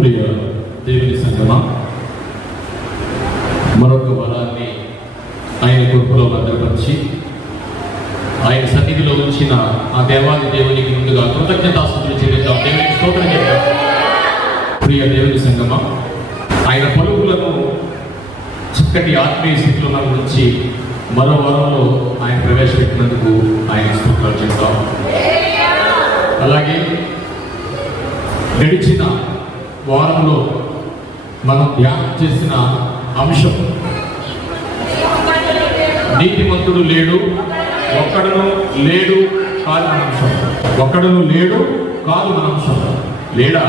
ప్రియ దేవుని సంగమా, మరొక వరాన్ని ఆయన కృపలో భద్రపరిచి ఆయన సన్నిధిలో ఉంచిన ఆ దేవాది దేవునికి ముందుగా కృతజ్ఞతాస్తుతులు చెల్లిద్దాం. దేవునికి స్తోత్రం చేద్దాం. ప్రియ దేవుని సంగమా, ఆయన పలుకులను చక్కటి ఆత్మీయ స్థితిలో మన నుంచి మరో వరంలో ఆయన ప్రవేశపెట్టినందుకు ఆయన స్తోత్రాలు చెప్తాం. అలాగే గడిచిన వారంలో మనం ధ్యానం చేసిన అంశం నీతిమంతుడు లేడు, ఒక్కడును లేడు కాదు మన అంశం. ఒక్కడును లేడు కాదు మన అంశం. లేడా?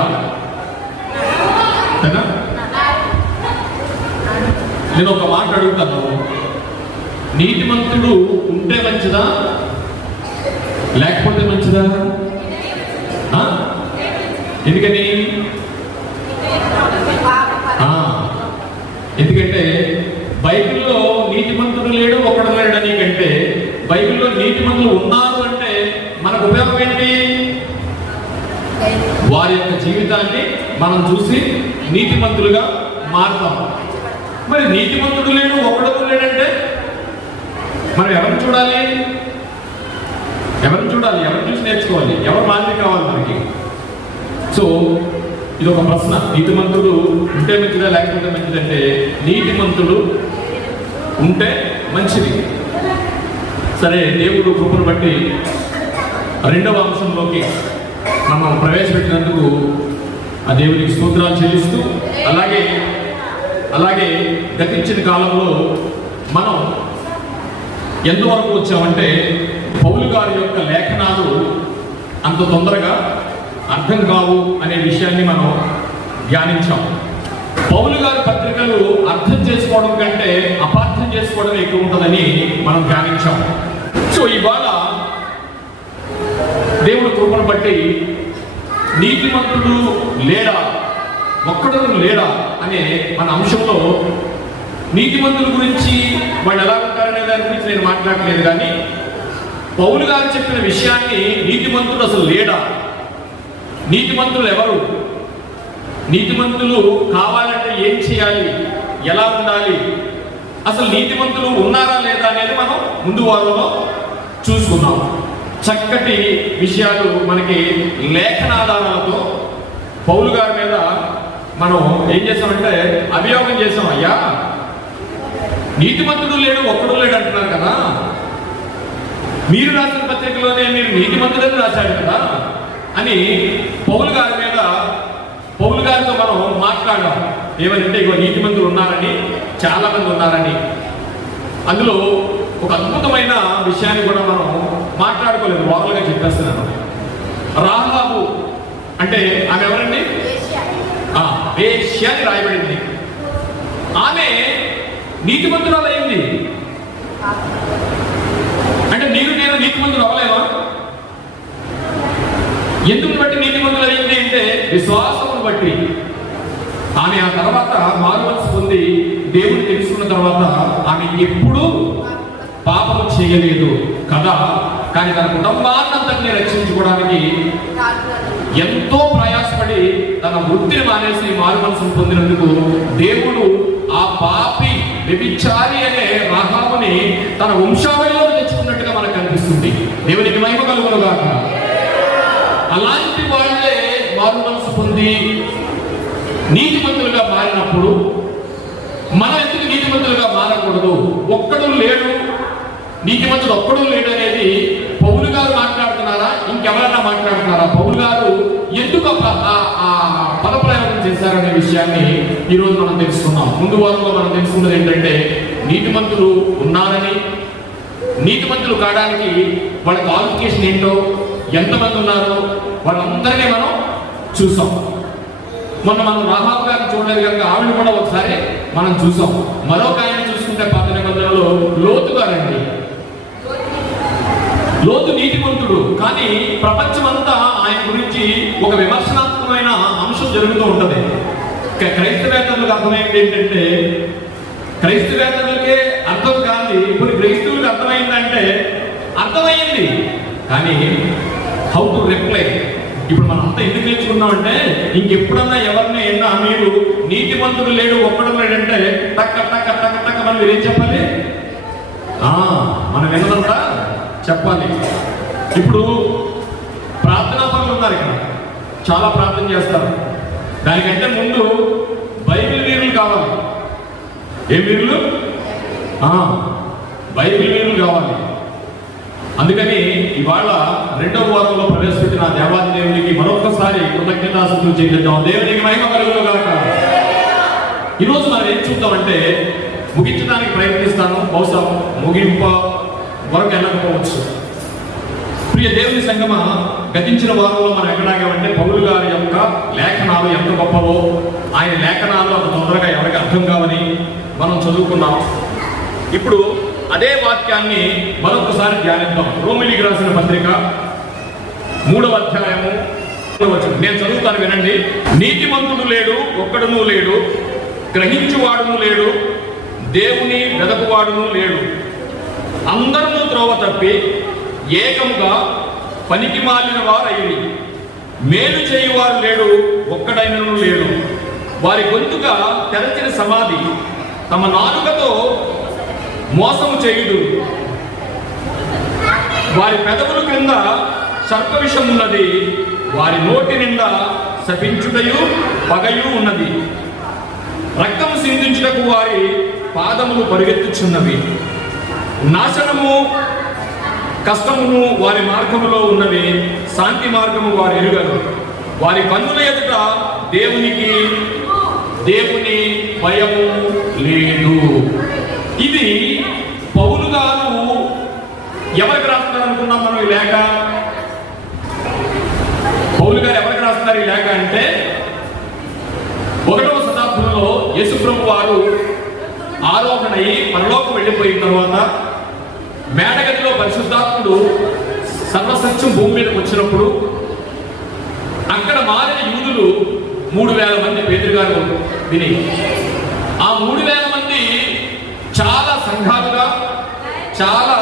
నేను ఒక మాట అడుగుతాను, నీతిమంతుడు ఉంటే మంచిదా లేకపోతే మంచిదా? ఎందుకని? ఎందుకంటే బైబిల్లో నీతిమంతుడు లేడు, ఒక్కడు లేడు అని కంటే బైబిల్లో నీతిమంతులు ఉన్నారు అంటే మనకు ఉపయోగం ఏంటి? వారి యొక్క జీవితాన్ని మనం చూసి నీతిమంతులుగా మారుతాం. మరి నీతిమంతుడు లేడు, ఒక్కడు లేడంటే మనం ఎవరిని చూడాలి? ఎవరిని చూసి నేర్చుకోవాలి? ఎవరు మాదిరి కావాలి మనకి? సో ఇది ఒక ప్రశ్న. నీతిమంతుడు ఉంటే మంచిదా లేకపోతే మంచిదంటే నీతిమంతుడు ఉంటే మంచిది. సరే, దేవుడు కృపను బట్టి రెండవ అంశంలోకి మనం ప్రవేశపెట్టినందుకు ఆ దేవునికి స్తోత్రాలు చెల్లిస్తూ, అలాగే గతించిన కాలంలో మనం ఎంతవరకు వచ్చామంటే పౌలు గారి యొక్క లేఖనాలు అంత తొందరగా అర్థం కావు అనే విషయాన్ని మనం ధ్యానించాం. పౌలు గారి పత్రికలు అర్థం చేసుకోవడం కంటే అపార్థం చేసుకోవడం ఎక్కువ ఉంటుందని మనం ధ్యానించాం. సో ఇవాళ దేవుడు కృపను బట్టి నీతిమంతుడు లేడా, ఒక్కడు లేడా అనే మన అంశంలో నీతిమంతుల గురించి వాళ్ళు ఎలా ఉంటారనే దాని గురించి నేను మాట్లాడలేదు. కానీ పౌలు గారు చెప్పిన విషయాన్ని, నీతిమంతుడు అసలు లేడా, నీతిమంతులు ఎవరు, నీతిమంతులు కావాలంటే ఏం చేయాలి, ఎలా ఉండాలి, అసలు నీతిమంతులు ఉన్నారా లేదా అనేది మనం ముందు వారంలో చూసుకున్నాం. చక్కటి విషయాలు మనకి లేఖనాధారాలతో పౌలు గారి మీద మనం ఏం చేస్తామంటే అభియోగం చేసాం. అయ్యా, నీతిమంతుడు లేడు, ఒక్కడు లేడు అంటున్నారు కదా, మీరు రాసిన పత్రికలోనే మీరు నీతిమంతుడని రాశారు కదా అని పౌలు గారితో మనం మాట్లాడాం. ఏమంటే ఇగో నీతిమంతులు ఉన్నారని, చాలా మంది ఉన్నారని. అందులో ఒక అద్భుతమైన విషయాన్ని కూడా మనం మాట్లాడుకోలేదు, ఓవరాల్గా చెప్పేస్తున్నాను. రాహాబు అంటే ఆమె ఎవరండి? వేశ్య అని రాయబడింది. ఆమె నీతిమంతురాలు అయింది. అంటే నేను నీతిమంతుడు అవ్వలేమా? ఎందుకు బట్టి నీతిమంతులు అయింది అంటే విశ్వాసమును బట్టి. ఆమె ఆ తర్వాత మారుమనసు పొంది దేవుని తెలుసుకున్న తర్వాత ఆమె ఎప్పుడూ పాపము చేయలేదు కదా. కానీ తన కుటుంబాన్నంతటిని రక్షించుకోవడానికి ఎంతో ప్రయాసపడి తన వృత్తిని మానేసి మారుమనసును పొందినందుకు దేవుడు ఆ పాపి వ్యభిచారి అనే రాహాబుని తన వంశావళిలో తెచ్చుకున్నట్టుగా మనకు కనిపిస్తుంది. దేవునికి మహిమ కలుగును గాక. అలాంటి వాళ్ళే మారుమనసు పొంది నీతిమంతులుగా మారినప్పుడు మనం ఎందుకు నీతిమంతులుగా మారకూడదు? ఒక్కడు లేడు, నీతిమంతుడు ఒక్కడు లేడు అనేది పౌలు గారు మాట్లాడుతున్నారా, ఇంకెవరైనా మాట్లాడుతున్నారా? పౌలు గారు ఎందుకు ఆ పదప్రయోగం చేశారనే విషయాన్ని ఈరోజు మనం తెలుసుకున్నాం. ముందు వారంలో మనం తెలుసుకున్నది ఏంటంటే నీతిమంతులు ఉన్నారని, నీతిమంతులు కావడానికి వాళ్ళ క్వాలిఫికేషన్ ఏంటో, ఎంతమంది ఉన్నారో వాళ్ళందరినీ మనం చూసాం. మొన్న మనం రాహాబు గారిని చూడలేదు కనుక ఆవిడ కూడా ఒకసారి మనం చూసాం. మరొక ఆయన చూసుకుంటే పాత నిబంధనలో లోతు గారండి. లోతు నీతిమంతుడు, కానీ ప్రపంచమంతా ఆయన గురించి ఒక విమర్శనాత్మకమైన అంశం జరుగుతూ ఉంటుంది. క్రైస్తవేతరులకు అర్థమైంది ఏంటంటే, క్రైస్తవేతరులకే అర్థం కాదు, ఇప్పుడు క్రైస్తవులకు అర్థమైందంటే అర్థమైంది, కానీ హౌ టు రిప్లై, ఇప్పుడు మనం అంతా ఎందుకు నేర్చుకున్నామంటే, ఇంకెప్పుడన్నా ఎవరిని ఎన్నా మీరు నీతిమంతుడు లేడు ఒక్కడు లేడంటే టక్క టక్క టక్క టక్క మనం మీరు ఏం చెప్పాలి? మనం విన్నదంతా చెప్పాలి. ఇప్పుడు ప్రార్థనా పనులు ఉన్నారు, ఇక్కడ చాలా ప్రార్థన చేస్తారు. దానికంటే ముందు బైబిల్ వీరులు కావాలి. ఏ వీరులు? బైబిల్ వీరులు కావాలి. అందుకని ఇవాళ 2వ వారంలో ప్రవేశపెట్టిన దేవాది దేవునికి మరొకసారి కృతజ్ఞతాస్తుతులు చెల్లిద్దాం. దేవునికి మహిమ కలుగును గాక. ఈరోజు మనం ఏం చూద్దామంటే, ముగించడానికి ప్రయత్నిస్తాను, బహుశా ముగింప వరకు వెళ్ళకపోవచ్చు. ప్రియ దేవుని సంగమ, గతించిన వారంలో మనం ఎక్కడాగామంటే పౌలు గారి యొక్క లేఖనాలు ఎంత గొప్పవో, ఆయన లేఖనాలు అంత తొందరగా ఎవరికి అర్థం కావని మనం చదువుకున్నాం. ఇప్పుడు అదే వాక్యాన్ని మరొకసారి ధ్యానిద్దాం. రోమిలికి రాసిన పత్రిక 3వ అధ్యాయము నేను చదువుతాను, వినండి. నీతిమంతుడు లేడు, ఒక్కడునూ లేడు, గ్రహించువాడును లేడు, దేవుని వెదకువాడును లేడు. అందరూ త్రోవ తప్పి ఏకముగా పనికి మాలిన వారైరి. మేలు చేయువారు లేడు, ఒక్కడైనను లేడు. వారి గొంతుగా తెరచిన సమాధి, తమ నాలుకతో మోసము చేయుడు. వారి పెదవుల క్రింద సర్ప విషం ఉన్నది, వారి నోటి నిండా శపించుటయు పగయు ఉన్నది. రక్తము సిందించుటకు వారి పాదములు పరిగెత్తుచున్నవి. నాశనము కష్టమును వారి మార్గములో ఉన్నవి, శాంతి మార్గము వారు ఎరుగరు. వారి కన్నుల ఎదుట దేవుని భయము లేదు. ఇది పౌలు గారు ఎవరికి రాస్తున్నారు అనుకున్నాం మనం ఈ లేఖ? పౌలు గారు ఎవరికి రాస్తున్నారు ఈ లేఖ అంటే, 1వ శతాబ్దంలో యేసుప్రభు వారు ఆరోహణ అయ్యి పరలోకం వెళ్ళిపోయిన తర్వాత మేడగదిలో పరిశుద్ధాత్ముడు సర్వసత్యం భూమి మీదకి వచ్చినప్పుడు అక్కడ మారిన యూదులు 3000 మంది పేతురు గారు విని, ఆ 3000 మంది చాలా సంఘాలుగా చాలా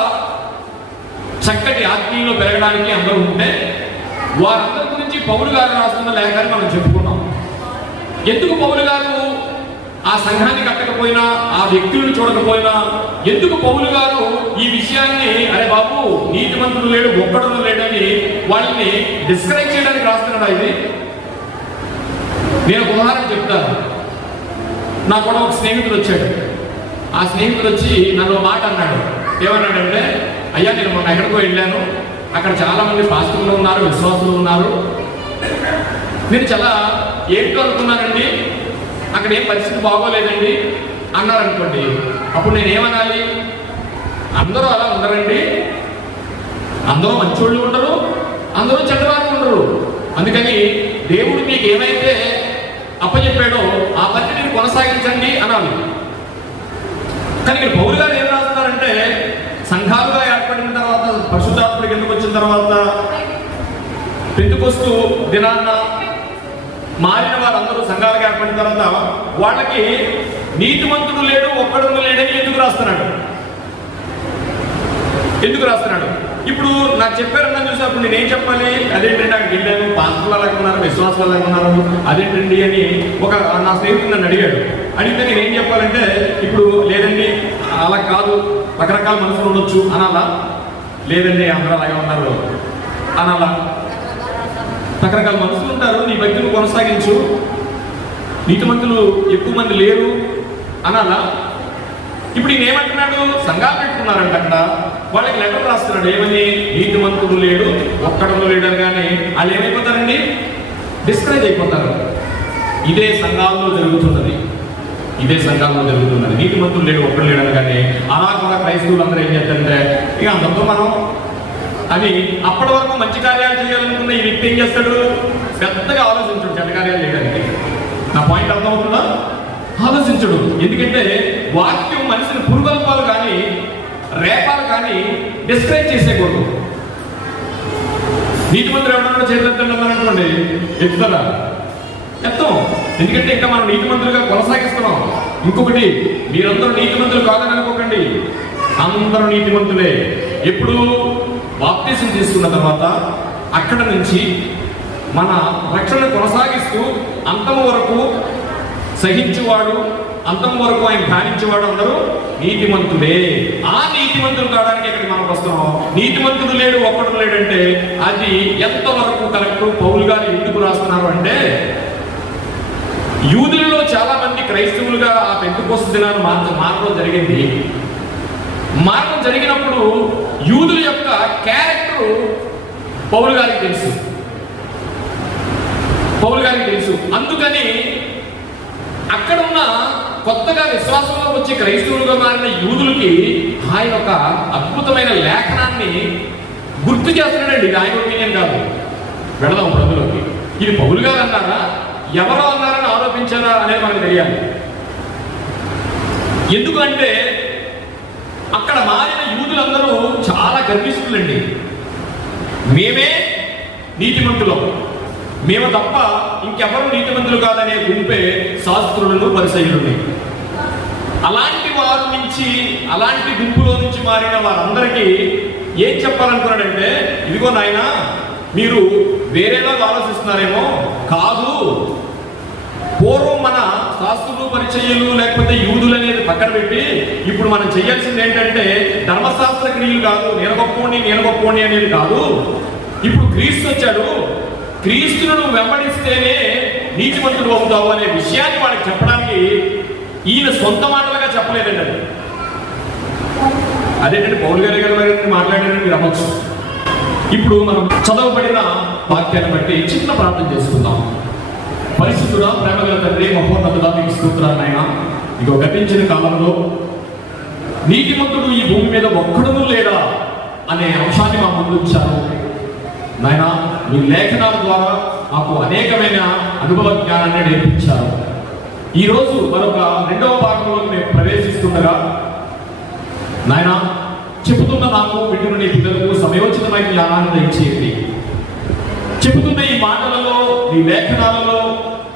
చక్కటి ఆత్మీయంలో పెరగడానికి అందరూ ఉంటే, వారందరి గురించి పౌలు గారు రాస్తున్న లేఖని మనం చెప్పుకున్నాం. ఎందుకు పౌలు గారు ఆ సంఘాన్ని కట్టకపోయినా, ఆ వ్యక్తులను చూడకపోయినా, ఎందుకు పౌలు గారు ఈ విషయాన్ని అరే బాబు నీతిమంతుడు లేడు, ఒక్కడు లేడని వాళ్ళని డిస్కరేజ్ చేయడానికి రాస్తున్నాడా? ఇది నేను ఒక ఉదాహరణ చెప్తాను. నాకు కూడా ఒక స్నేహితుడు వచ్చాడు. ఆ స్నేహితుడు వచ్చి నన్ను మాట అన్నాడు. ఏమన్నాడంటే, అయ్యా నేను మొన్న ఎక్కడికో వెళ్ళాను, అక్కడ చాలా మంది పాస్టర్లు ఉన్నారు, విశ్వాసులు ఉన్నారు. నేను చాలా ఏంటో అనుకున్నానండి, అక్కడ ఏం పరిస్థితి బాగోలేదండి అన్నారనుకోండి. అప్పుడు నేను ఏమనాలి? అందరూ అలా ఉండరండి, అందరూ మంచోళ్ళు ఉండరు, అందరూ చెడ్డవాళ్ళు ఉండరు. అందుకని దేవుడు మీకు ఏమైతే అప్పచెప్పాడో ఆ పని మీరు కొనసాగించండి అనాలి. కానీ ఇక్కడ పౌలు గారు ఏం రాస్తున్నారంటే, సంఘాలుగా ఏర్పడిన తర్వాత, పరిశుద్ధాత్ముడికి ఎందుకు వచ్చిన తర్వాత, పెంతెకొస్తు దినాన్న మారిన వారందరూ సంఘాలుగా ఏర్పడిన తర్వాత వాళ్ళకి నీతిమంతుడు లేడు, ఒక్కడు లేడని ఎందుకు రాస్తున్నాడు? ఇప్పుడు నాకు చెప్పారన్నా చూసినప్పుడు నేనేం చెప్పాలి? అదేంటండి అక్కడికి వెళ్ళాను, పాస్టర్లు అలాగే ఉన్నారు, విశ్వాసాలు అలాగే ఉన్నారు, అదేంటండి అని ఒక నా స్నేహితుడు నన్ను అడిగాడు. అడిగితే నేనేం చెప్పాలంటే, ఇప్పుడు లేదండి అలా కాదు, రకరకాల మనుషులు ఉండొచ్చు అనాలా? లేదండి అందరూ అలాగే ఉన్నారు అనాలా? రకరకాల మనుషులు ఉంటారు, నీ భక్తులు కొనసాగించు, నీతిమంతులు ఎక్కువ మంది లేరు అనాలా? ఇప్పుడు ఈయన ఏమంటున్నాడు? సంఘాలు పెట్టుకున్నారంట అక్కడ, వాళ్ళకి లెటర్ రాస్తున్నాడు. ఏమని? నీతిమంతుడు లేడు, ఒక్కడు లేడు అనగానే వాళ్ళు ఏమైపోతారండి? డిస్కరేజ్ అయిపోతారు. ఇదే సంఘాల్లో జరుగుతున్నది. నీతిమంతుడు లేడు, ఒక్కడు లేడు అనగానే అలా కూడా క్రైస్తవులు అందరూ ఏం చేస్తారంటే, ఇక అందరితో మనం అని అప్పటి వరకు మంచి కార్యాలు చేయాలనుకున్న ఈ వ్యక్తి ఏం చేస్తాడు? పెద్దగా ఆలోచించడు చెడ్డ కార్యాలు చేయడానికి. నా పాయింట్ అర్థమవుతుందా? ఆలోచించడు. ఎందుకంటే వాక్యం మనిషిని పురుగల్పాలు కానీ రేపాలు కానీ డిస్కరేజ్ చేసేకూడదు. నీతిమంతులు ఎవరన్నా చేతులెత్తాలనుకోండి, ఎత్తుతారా? ఎత్తాం. ఎందుకంటే ఇంకా మనం నీతిమంతులుగా కొనసాగిస్తున్నాం. ఇంకొకటి, మీరందరూ నీతిమంతులు కాదని అనుకోకండి, అందరూ నీతిమంతులే. ఎప్పుడు బాప్తిసం తీసుకున్న తర్వాత అక్కడ నుంచి మన రక్షణ కొనసాగిస్తూ అంతము వరకు సహించేవాడు, అంతం వరకు ఆయన ధ్యానించేవాడు అందరూ నీతిమంతుడే. ఆ నీతిమంతులు కావడానికి ఇక్కడికి మనం వస్తున్నాం. నీతిమంతుడు లేడు, ఒక్కడు లేడంటే అది ఎంతవరకు కరెక్ట్? పౌలు గారు ఎందుకు రాస్తున్నారు అంటే, యూదులలో చాలా మంది క్రైస్తవులుగా ఆ పెంతెకోస్తు దినాన్ని మారడం జరిగింది. మారడం జరిగినప్పుడు యూదుల యొక్క క్యారెక్టర్ పౌలు గారికి తెలుసు. అందుకని అక్కడ ఉన్న కొత్తగా విశ్వాసంలో వచ్చి క్రైస్తవులుగా మారిన యూదులకి ఆయన ఒక అద్భుతమైన లేఖనాన్ని గుర్తు చేస్తున్నాడండి. ఇది ఆయన ఒపీనియన్ కాదు. వెళదాం ప్రజలోకి. ఇది పౌలు గారు అన్నారా, ఎవరో అన్నారని ఆరోపించారా అనేది మనకు తెలియాలి. ఎందుకంటే అక్కడ మారిన యూదులందరూ చాలా గర్విస్తులండి. మేమే నీతిమంతులం, మేము తప్ప ఇంకెవరు నీతిమంతులు కాదనే గుంపే శాస్త్రులను పరిసయ్యులని. అలాంటి వారి నుంచి, అలాంటి గుంపులో నుంచి మారిన వారందరికీ ఏం చెప్పాలనుకున్నాడంటే, ఇదిగో నాయనా, మీరు వేరేలా ఆలోచిస్తున్నారేమో, కాదు, పూర్వం మన శాస్త్రులు పరిచయులు లేకపోతే యూదులు అనేది పక్కన పెట్టి ఇప్పుడు మనం చేయాల్సింది ఏంటంటే ధర్మశాస్త్ర క్రియలు కాదు, నేను గొప్పోని అనేది కాదు. ఇప్పుడు క్రీస్తు వచ్చాడు, క్రీస్తును వెంబడిస్తేనే నీతిమంతుడు అవుతావు అనే విషయాన్ని వాడికి చెప్పడానికి ఈయన సొంత మాటలుగా చెప్పలేదండి. అదేంటంటే పౌలు గారు మాట్లాడారని మీరు అవ్వచ్చు. ఇప్పుడు మనం చదవబడిన వాక్యాన్ని బట్టి చిన్న ప్రార్థన చేసుకుందాం. పరిశుద్ధుడా, ప్రేమగల తండ్రి, మహోన్నతుడా, మీకు స్తోత్రాలు నాయనా. ఇక గతించిన కాలంలో నీతిమంతుడు ఈ భూమి మీద ఒక్కడునూ లేడా అనే అంశాన్ని మా ముందు ఉంచారు నాయనా. మీ లేఖనాల ద్వారా మాకు అనేకమైన అనుభవ జ్ఞానాన్ని నేర్పించారు. ఈరోజు మరొక రెండవ భాగంలో మేము ప్రవేశిస్తుండగా నాయనా, చెబుతున్న నాకు వింటున్న నీ పిల్లలకు సమయోచితమైన జ్ఞానాన్ని దయచేయండి. చెబుతున్న ఈ మాటలలో, నీ లేఖనాలలో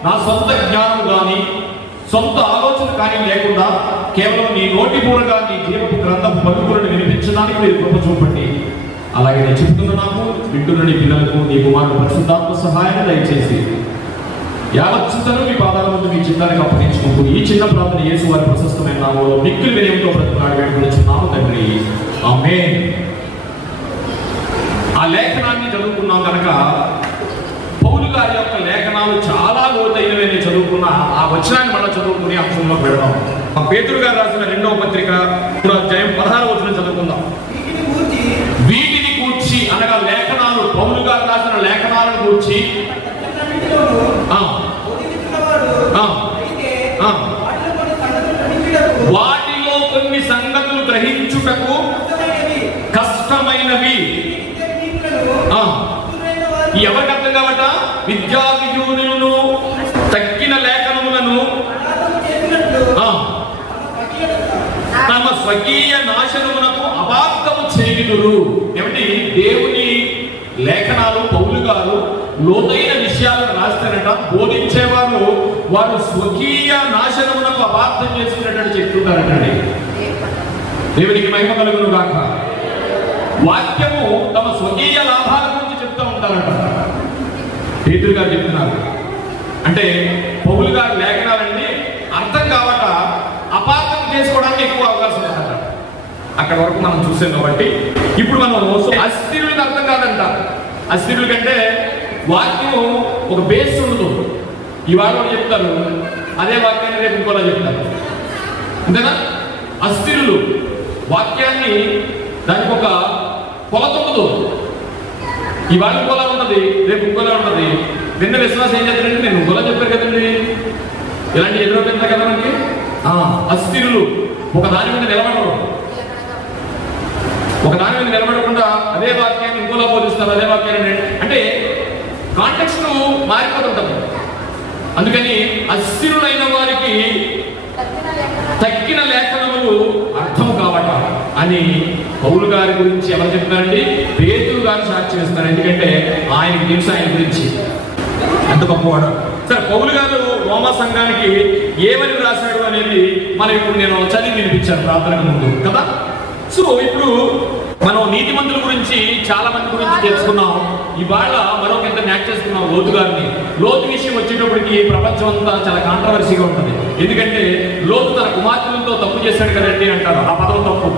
నా సొంత జ్ఞానం కానీ సొంత ఆలోచన కానీ లేకుండా కేవలం నీ నోటి పూరగా నీ జీవపు గ్రంథం పలుకులను వినిపించడానికి మీరు కృప చూపండి. అలాగే నేను చెబుతున్న నాకు వింటున్న నీ పిల్లలకు నీ కుమారుడు పరిశుద్ధాత్మ సహాయాన్ని దయచేసి యావచ్చుతను మీ పాదాల ముందు మీ చిత్తానికి అప్పగించుకుంటూ ఈ చిన్న ప్రార్థన యేసు వారి ప్రశస్తమైన నామములో మిక్కిలి వినయంతో బ్రతిమాడి వేడుకొనుచున్నాము తండ్రి, ఆమేన్. ఆ లేఖనాన్ని చదువుకున్నాం కనుక పౌలు గారి యొక్క లేఖనాలు చాలా లోతైనవి చదువుకున్న ఆ వచనాన్ని మళ్ళీ చదువుకునే అంశంలో పెడదాం. ఆ పేతురు గారు రాసిన 2వ పత్రిక 3వ అధ్యాయం 16వ వచనం చదువుకుందాం. వీటిని కూర్చి అనగా లేఖనాలు, పౌలు గారు రాసిన లేఖనాలను కూర్చి వాటిలో కొన్ని సంగతులు గ్రహించుటకు కష్టమైనవి. ఎవరికి అర్థం కావట? విద్యావిజూనులను తక్కిన లేఖనములను తమ స్వకీయ నాశనమునకు అపార్థము చేయుదురు. ఏమిటి? దేవుని లేఖనాలు పౌలు గారు లోతైన విషయాలను రాస్తారట. బోధించేవారు వారు స్వకీయ నాశనమునకు అపార్థం చేసుకున్నట్టు చెప్తున్నారటండి. దేవునికి మహిమ కలుగును గాక. వాక్యము తమ స్వకీయ లాభాల గురించి చెప్తూ ఉంటారట. పేతురు గారు చెప్తున్నారు. అంటే పౌలు గారి లేఖనాలన్నీ అర్థం కావట అపార్థం చేసుకోవడానికి ఎక్కువ అవకాశం ఉందట. అక్కడ వరకు మనం చూసాం కాబట్టి ఇప్పుడు మనం అస్థిరులకు అర్థం కాదంట. అస్థిరుల కంటే వాక్యం ఒక బేస్ ఉండదు. ఇవాళ చెప్తారు, అదే వాక్యాన్ని రేపు ఇంకోలా చెప్తారు, అంతేనా? అస్థిరులు వాక్యాన్ని దానికి ఒక కొలత ఉండదు. ఇవాళ ఇంకోలా ఉంటుంది, రేపు ఇంకోలా ఉంటుంది. నిన్న విశ్వాసం ఏం చేస్తారంటే నేను ఇంకోలా చెప్పారు కదండి, ఇలాంటి ఎదురవుతుందా కదా మనకి. అస్థిరులు ఒక దాని మీద నిలబడరు. ఒక దాని మీద నిలబడకుండా అదే వాక్యాన్ని ఇంకోలా బోధిస్తారు. అదే వాక్యాన్ని అంటే కాంటెక్స్ట్ మారిపోతుంటుంది. అందుకని అస్థిరులైన వారికి తక్కిన లేఖనములు అర్థం కావట అని పౌలు గారి గురించి ఎవరు చెప్తారండి? పేతురు గారు సాక్ష్యం ఇస్తారు. ఎందుకంటే ఆయనకు తెలుసు ఆయన గురించి ఎంత గొప్పవాడు. సరే, పౌలు గారు రోమా సంఘానికి ఏమని రాశాడు అనేది మనం ఇప్పుడు నేను చదివి వినిపించాను ప్రార్థనకు ముందు కదా. సో ఇప్పుడు మనం నీతిమంతుల గురించి చాలా మంది గురించి తెలుసుకున్నాం. ఇవాళ మరొక ఎంత న్యాక్ చేసుకున్నాం లోతు గారిని. లోతు విషయం వచ్చేటప్పటికి ప్రపంచం అంతా చాలా కాంట్రవర్సీగా ఉంటుంది. ఎందుకంటే లోతు తన కుమార్తెలతో తప్పు చేశాడు కదండి అంటారు. ఆ పదం తప్పు.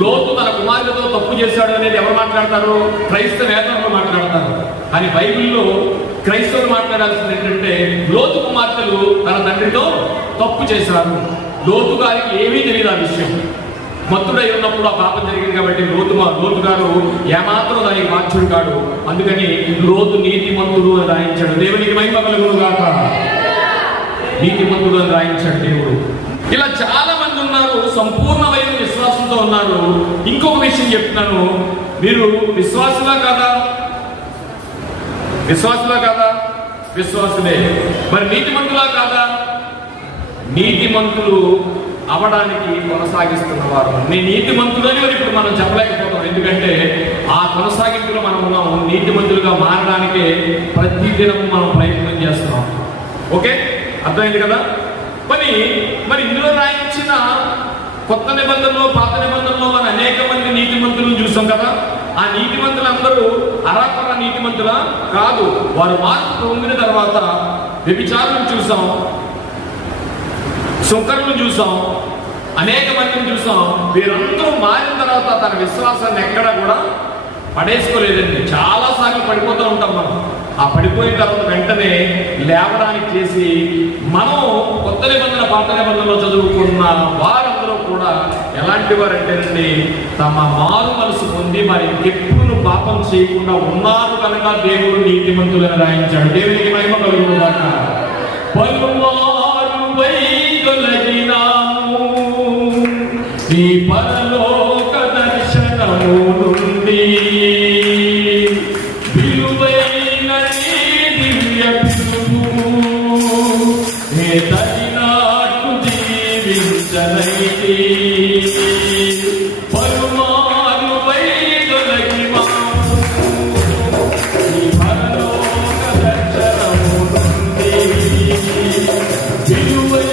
లోతు తన కుమార్తెతో తప్పు చేశాడు అనేది ఎవరు మాట్లాడతారు? క్రైస్తవేతరులు మాట్లాడతారు. కానీ బైబిల్లో క్రైస్తవులు మాట్లాడాల్సింది ఏంటంటే లోతు కుమార్తెలు తన తండ్రితో తప్పు చేశారు. లోతు గారికి ఏమీ తెలియదు ఆ విషయం. మత్తుడై ఉన్నప్పుడు ఆ పాపం జరిగింది కాబట్టి లోతు గారు ఏమాత్రం దానికి బాధ్యుడు కాడు. అందుకని లోతు నీతిమంతుడు అని రాయించాడు. దేవునికి మహిమ కలుగును గాక. నీతిమంతుడు అని రాయించాడు దేవుడు. ఇలా చాలా మంది ఉన్నారు, సంపూర్ణమైన విశ్వాసంతో ఉన్నారు. ఇంకొక విషయం చెప్తున్నాను, మీరు విశ్వాసులా కాదా? విశ్వాసులా కాదా? విశ్వాసులే. మరి నీతిమంతులా కాదా? నీతిమంతులు అవడానికి కొనసాగిస్తున్నవారు. నేను నీతిమంతులని ఇప్పుడు మనం చెప్పలేకపోతాం. ఎందుకంటే ఆ కొనసాగింపులో మనం ఉన్నాం. నీతిమంతులుగా మారడానికే ప్రతిదినం మనం ప్రయత్నం చేస్తున్నాం. ఓకే, అర్థమైంది కదా? మరి ఇందులో రాయించిన కొత్త నిబంధనలో పాత నిబంధనలో మనం అనేక మంది నీతిమంతులను చూసాం కదా. ఆ నీతిమంతులందరూ అరాకొర నీతిమంతులా కాదు. వారు మార్పు పొందిన తర్వాత వ్యభిచారులను చూసాం, సుంకరులను చూసాం, అనేక మందిని చూసాం. వీరందరూ మారిన తర్వాత తన విశ్వాసాన్ని ఎక్కడా కూడా పడేసుకోలేదండి. చాలా సార్లు పడిపోతూ ఉంటాం మనం. ఆ పడిపోయిన తర్వాత వెంటనే లేవడానికి చేసి మనం కొత్త నిబంధన పాత నిబంధనలో చదువుకున్న వారందరూ కూడా ఎలాంటి వారంటేనండి, తమ మారు మనసు పొంది మరి ఎప్పుడు పాపం చేయకుండా ఉన్నారు కనుక దేవుడు నీతిమంతులను రాయించాడు. దేవునికి మహిమ కలుగును గాక. ఈ పరలోక దర్శనము నుండి విలువైన దివ్య తగినట్టు జీవించనైతే పరుమారు వైదొలగి ఈ పరలోక దర్శనము నుండి విలువైన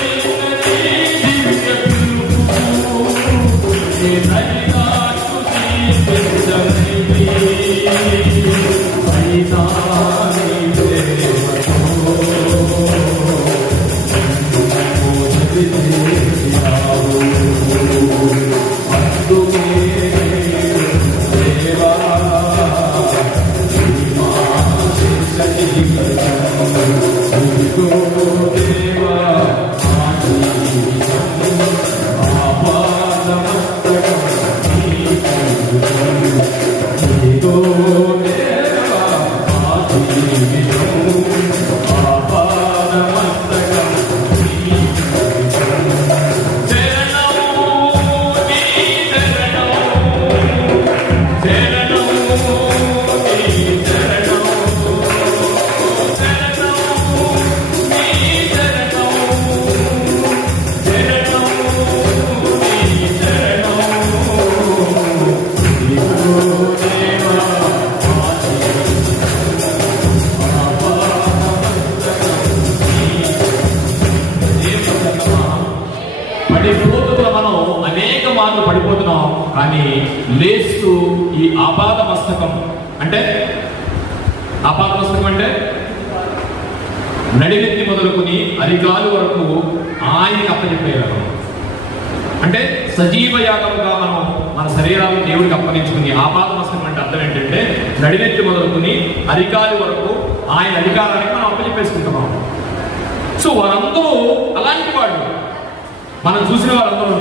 పడిపోతున్నాం. కానీ లేస్తూ ఈ ఆపాద మస్తకం అంటే నడినెత్తి మొదలుకొని అరికాలు వరకు ఆయనకి అప్పచెప్పేయాలి. అంటే సజీవ యాగముగా మనం మన శరీరాలను దేవుడికి అప్పగించుకుని ఆపాద మస్తకం అంటే అర్థం ఏంటంటే నడినెత్తి మొదలుకొని అరికాలు వరకు ఆయన అధికారానికి మనం అప్పచెప్పేసుకుంటున్నాం. సో వారందరూ అలాంటి వాళ్ళు. మనం చూసిన వారందరూ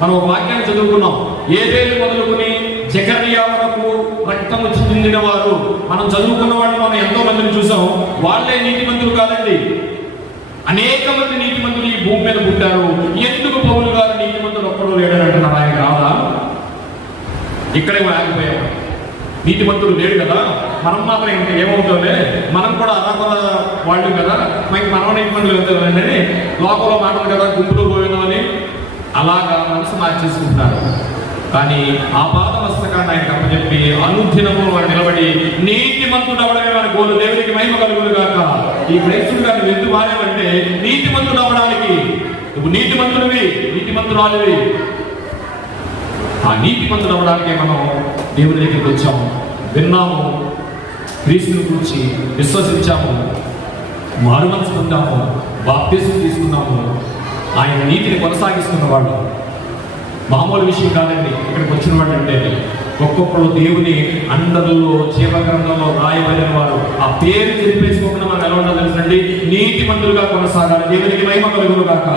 మనం ఒక వాక్యాన్ని చదువుకున్నాం. ఏబేలు మొదలుకొని జకర్యా వరకు రక్తము చెందిన వారు. మనం చదువుకున్న వాళ్ళు మనం ఎంతో మందిని చూసాం. వాళ్ళే నీతిమంతులు కాదండి. అనేక మంది నీతిమంతులు ఈ భూమి మీద పుట్టారు. ఎందుకు పౌలు గారు నీతిమంతులు ఒక్కడూ లేడని అంటున్నారు? ఆయన రాదా? ఇక్కడే ఆగిపోయాము. నీతిమంతుడు లేడు కదా, మనం మాత్రం ఇంకా ఏమవుతామే, మనం కూడా అనాథ వాళ్ళు కదా, మనం నీతిమంతులు వెళ్తామని లోకంలో మాటలు కదా, గుంపులో పోయినామని అలాగా మనసు మార్చేసుకుంటున్నారు. కానీ ఆ పాద మస్తకాన్ని ఆయన అప్పచెప్పి అనుదినము వాడు నిలబడి నీతిమంతుడు అవడమే మన గోలు. దేవునికి మహిమ కలుగును గాక. ఈ క్రైస్తుడు గారిని ఎందుకు మారేవంటే నీతిమంతుడు అవ్వడానికి. నువ్వు నీతిమంతుడివి, నీతిమంతురాలివి. ఆ నీతిమంతుడు అవ్వడానికే మనం దేవుని దగ్గరికి వచ్చాము, విన్నాము, క్రీస్తుని గురించి విశ్వసించాము, మారుమనసు పొందాము, బాప్తిసం తీసుకున్నాము. ఆయన నీతిని కొనసాగిస్తున్న వాళ్ళు మామూలు విషయం కాదండి. ఇక్కడికి వచ్చిన వాడు అంటే ఒక్కొక్కరు దేవుని అండర్లో జీవగ్రంథంలో రాయబడిన వారు. ఆ పేరు చెప్పేసుకోకుండా మనం ఎలా ఉండాలో తెలుసండి, నీతిమంతులుగా కొనసాగాలి. దేవునికి మహిమ కలుగును గాక.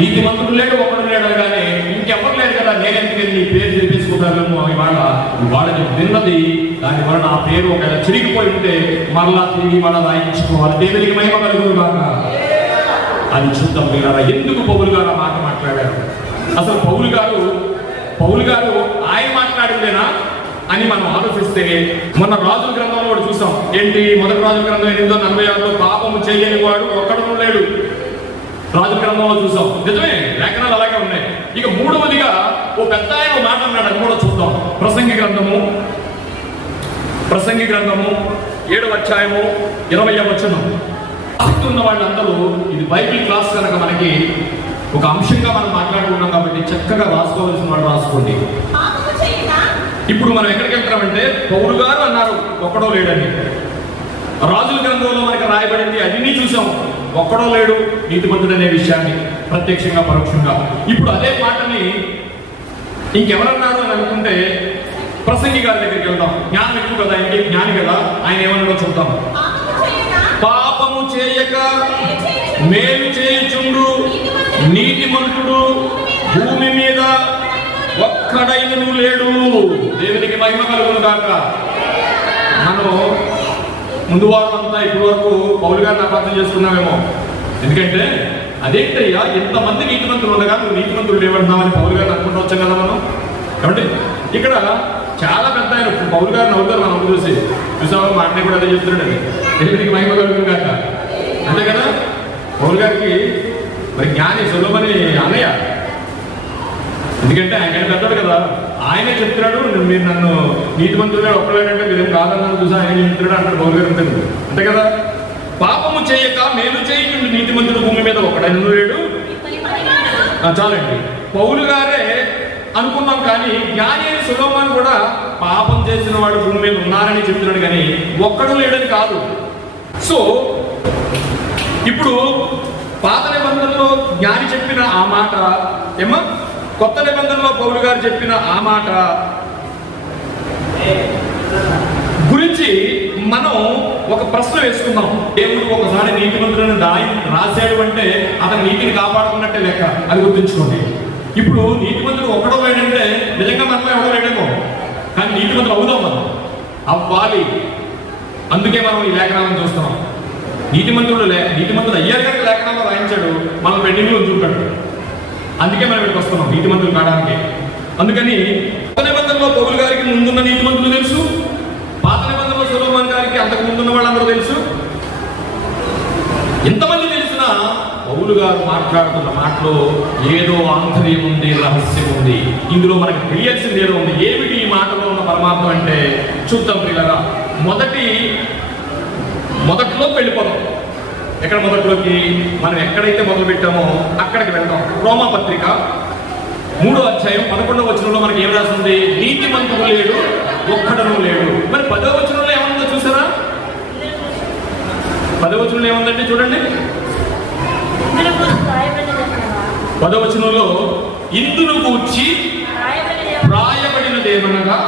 నీతిమంతుడు లేడు, ఒకడు లేడు అనగానే ఇంకెవరు లేరు కదా, నేనెందుకని నీ పేరు చెప్పేసుకుంటాను. వాళ్ళని విన్నది దాని వలన ఆ పేరు ఒకవేళ చిరిగిపోయి ఉంటే మరలా తిరిగి మళ్ళా రాయించుకోవాలి. దేవునికి మహిమ కలుగును గాక. అది చూద్దాం వీళ్ళరా, ఎందుకు పౌలు గారు ఆ మాట మాట్లాడారు. అసలు పౌలు గారు ఆయన మాట్లాడిందేనా అని మనం ఆలోచిస్తే, మొన్న రాజుల గ్రంథంలో కూడా చూసాం. ఏంటి, మొదటి రాజుల గ్రంథం 8:46 పాపము చేయని వాడు ఒక్కడూ లేడు. రాజుల గ్రంథంలో చూసాం. నిజమే, లేఖనాలు అలాగే ఉన్నాయి. ఇక మూడవదిగా ఓ పెద్ద ఆయన మాట అన్నాడు, అది కూడా చూద్దాం. ప్రసంగి గ్రంథము 7వ అధ్యాయము 20వ వచనం. ఆసక్తి ఉన్న వాళ్ళందరూ ఇది బైబిల్ క్లాస్ కనుక మనకి ఒక అంశంగా మనం మాట్లాడుకున్నాం కాబట్టి చక్కగా రాసుకోవాల్సిన వాళ్ళు రాసుకోండి. ఇప్పుడు మనం ఎక్కడికి వెళ్తామంటే, పౌలు గారు అన్నారు ఒక్కడో లేడని. రాజుల గ్రంథంలో మనకి రాయబడింది, అది చూసాం, ఒక్కడో లేడు నీతిమంతుడు అనే విషయాన్ని ప్రత్యక్షంగా పరోక్షంగా. ఇప్పుడు అదే మాటని ఇంకెవరన్నారు అని అనుకుంటే ప్రసంగి గారి దగ్గరికి వెళ్దాం. జ్ఞానం ఎక్కువ కదా, ఇంటి జ్ఞాని కదా, ఆయన ఏమన్నాడో చూద్దాం. పాపము చేయక మేలు చేయుచుండు నీతిమంతుడు భూమి మీద ఒక్కడైనను లేడు. దేవునికి మహిమ కలుగును గాక. మనం ముందు వారం అంతా ఇప్పటి వరకు పౌలు గారిని అపార్థం చేసుకున్నామేమో. ఎందుకంటే అదేంటయ్యా, ఎంతమంది నీతిమంతులు ఉండగా నువ్వు నీతిమంతులు లేవంటున్నామని పౌలు గారిని అనుకుంటూ వచ్చాం కదా మనం. కాబట్టి ఇక్కడ చాలా పెద్ద ఆయన పౌలు గారిని అవుతారు మనం చూసావా, మా అన్నయ్య కూడా అదే చెప్తున్నాడు. దేవునికి మహిమ కలుగును గాక. అంతే కదా, పౌలు గారికి మరి జ్ఞాని సులభని అన్నయ్య. ఎందుకంటే ఆయన పెద్దడు కదా, ఆయనే చెప్తున్నాడు, మీరు నన్ను నీతిమంతులుగా ఒక్కలేడంటే మీరేం కాదన్నాను చూసా, ఆయన చెప్తున్నాడు అంటాడు పౌలు గారు. ఉంటుంది అంతే కదా. పాపము చేయక మేలు చేయుచుండు నీతిమంతుడు భూమి మీద ఒక్కడైనను లేడు. చాలండి, పౌలు గారే అనుకున్నాం. కానీ జ్ఞాని అయిన సొలొమోను కూడా పాపం చేసిన వాడు భూమి మీద ఉన్నారని చెప్తున్నాడు, కానీ ఒక్కడు లేడని కాదు. సో ఇప్పుడు పాత నిబంధనలో జ్ఞాని చెప్పిన ఆ మాట ఏమో, కొత్త నిబంధనలో పౌలు గారు చెప్పిన ఆ మాట గురించి మనం ఒక ప్రశ్న వేసుకుందాం. దేవుడు ఒకసారి నీతిమంతులను రాశాడు అంటే అతను నీతిని కాపాడుకున్నట్టే లెక్క, అది గుర్తుంచుకోండి. ఇప్పుడు నీతిమంతుడు ఒక్కడో లేడంటే నిజంగా మనలో ఎవడో లేడేమో, కానీ నీతిమంతులు అవుదాం మనం, అవ్వాలి. అందుకే మనం ఈ లేఖనాలను చూస్తున్నాం. నీతిమంతుడు అయ్యారు కనుక లేఖనాల్లో రాయించాడు, మనం పెండింగ్లో చూపాడు. అందుకే మనం ఇక్కడికి వస్తున్నాం నీతిమంతులు కావడానికి. అందుకని కొత్త నిబంధనలో పౌలు గారికి ముందున్న నీతిమంతులు తెలుసు, పాత నిబంధనలో సొలొమోను గారికి అంతకు ముందున్న వాళ్ళందరూ తెలుసు. ఎంతమంది తెలిసినా పౌలు గారు మాట్లాడుతున్న మాటలో ఏదో ఆంతర్యం ఉంది, రహస్యం ఉంది. ఇందులో మనకు తెలియాల్సింది ఏదో ఉంది. ఏమిటి ఈ మాటలో ఉన్న పరమార్థం అంటే చూద్దాం ప్రియులారా. మొదట్లోకి వెళ్ళిపోదాం. ఎక్కడ మొదట్లోకి? మనం ఎక్కడైతే మొదలు పెట్టామో అక్కడికి వెళ్దాం. రోమా పత్రిక 3వ అధ్యాయం 11వ వచనంలో మనకి ఏం రాసింది? నీతిమంతుడు లేడు, ఒక్కడను లేడు. మరి 10వ వచనంలో ఏముందో చూసారా? 10వ వచనంలో ఏముందంటే చూడండి. 10వ వచనంలో ఇందును గూర్చి రాయబడినదేమనగా,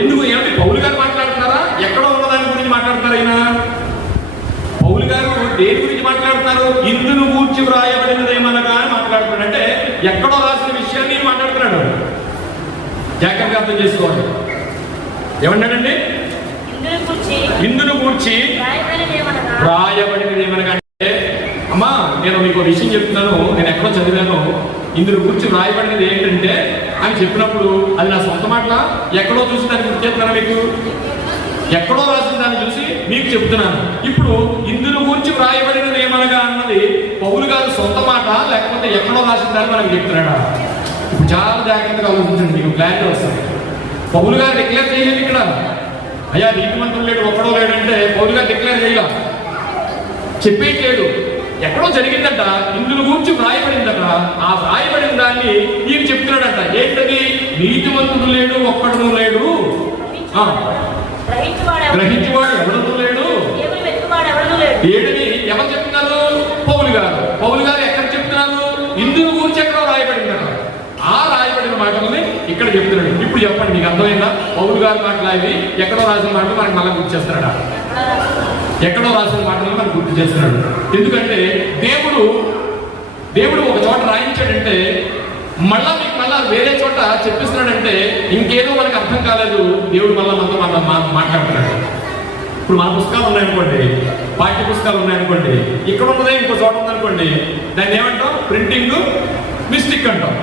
ఎందుకు ఏమిటి పౌలు గారు మాట్లాడుతున్నారా? ఎక్కడో ఉన్నదాని గురించి మాట్లాడుతున్నారా? అయినా పౌలు గారు దేని గురించి మాట్లాడుతున్నారు? ఇందును గూర్చి వ్రాయబడినదేమనగా అని మాట్లాడుతున్నాడు. అంటే ఎక్కడో రాసిన విషయాన్ని మాట్లాడుతున్నాడు. జాగ్రత్తగా అర్థం చేసుకోవాలి. ఏమన్నాడండి? ఇందును గూర్చి వ్రాయబడినదేమనగా అంటే, అమ్మా నేను మీకు విషయం చెప్తున్నాను, నేను ఎక్కడో చదివాను, ఇందులో గురించి వ్రాయబడినది ఏంటంటే అని చెప్పినప్పుడు అది నా సొంత మాట, ఎక్కడో చూసి దాన్ని గుర్తు చెప్తున్నాను మీకు, ఎక్కడో రాసిన దాన్ని చూసి మీకు చెప్తున్నాను. ఇప్పుడు ఇందులో గురించి వ్రాయబడినది ఏమనగా అన్నది పౌలు గారు సొంత మాట లేకపోతే ఎక్కడో రాసిన దాన్ని మనకు చెప్తున్నాడా? ఇప్పుడు చాలా జాగ్రత్తగా ఆలోచించండి, మీకు క్లారిటీ వస్తుంది. పౌలు గారు డిక్లేర్ చేయలేదు ఇక్కడ, అయ్యా నీతిమంతుడు లేడు, ఒక్కడో లేడంటే పౌలు గారు డిక్లేర్ చేయాల, చెప్పేయట్లేడు. ఎక్కడో జరిగిందంట, ఇందులో గురించి వ్రాయబడిందట. ఆ వ్రాయబడిన దాన్ని ఈయన చెప్తున్నాడంట. ఏంటది? నీతిమంతుడు లేడు, ఒక్కడు లేడు, గ్రహించేవాడు ఎవరు లేడు ఏడని ఎవరు చెప్తున్నారు? పౌలు గారు ఎక్కడ చెప్తున్నారు? ఇందులో గురించి ఎక్కడో రాయబడిందట. ఆ రాయబడిన మాటలని ఇక్కడ చెప్తున్నాడు. ఇప్పుడు చెప్పండి, మీకు అర్థమైందా? పౌలు గారి మాటలు అవి ఎక్కడో రాసిన మాటలు మనకి మళ్ళీ గుర్తు చేస్తున్నాడా? ఎక్కడో రాసిన మాటలు మనకు గుర్తు చేస్తున్నాడు. ఎందుకంటే దేవుడు ఒక చోట రాయించాడంటే మళ్ళా వేరే చోట చెప్పిస్తున్నాడంటే ఇంకేదో మనకు అర్థం కాలేదు. దేవుడు మనతో మాట్లాడుతున్నాడు. ఇప్పుడు మన పుస్తకాలు ఉన్నాయనుకోండి, పాఠ్య పుస్తకాలు ఉన్నాయనుకోండి, ఇక్కడ ఉన్నదే ఇంకో చోట ఉందనుకోండి, దాన్ని ఏమంటాం? ప్రింటింగ్ మిస్టేక్ అంటాం.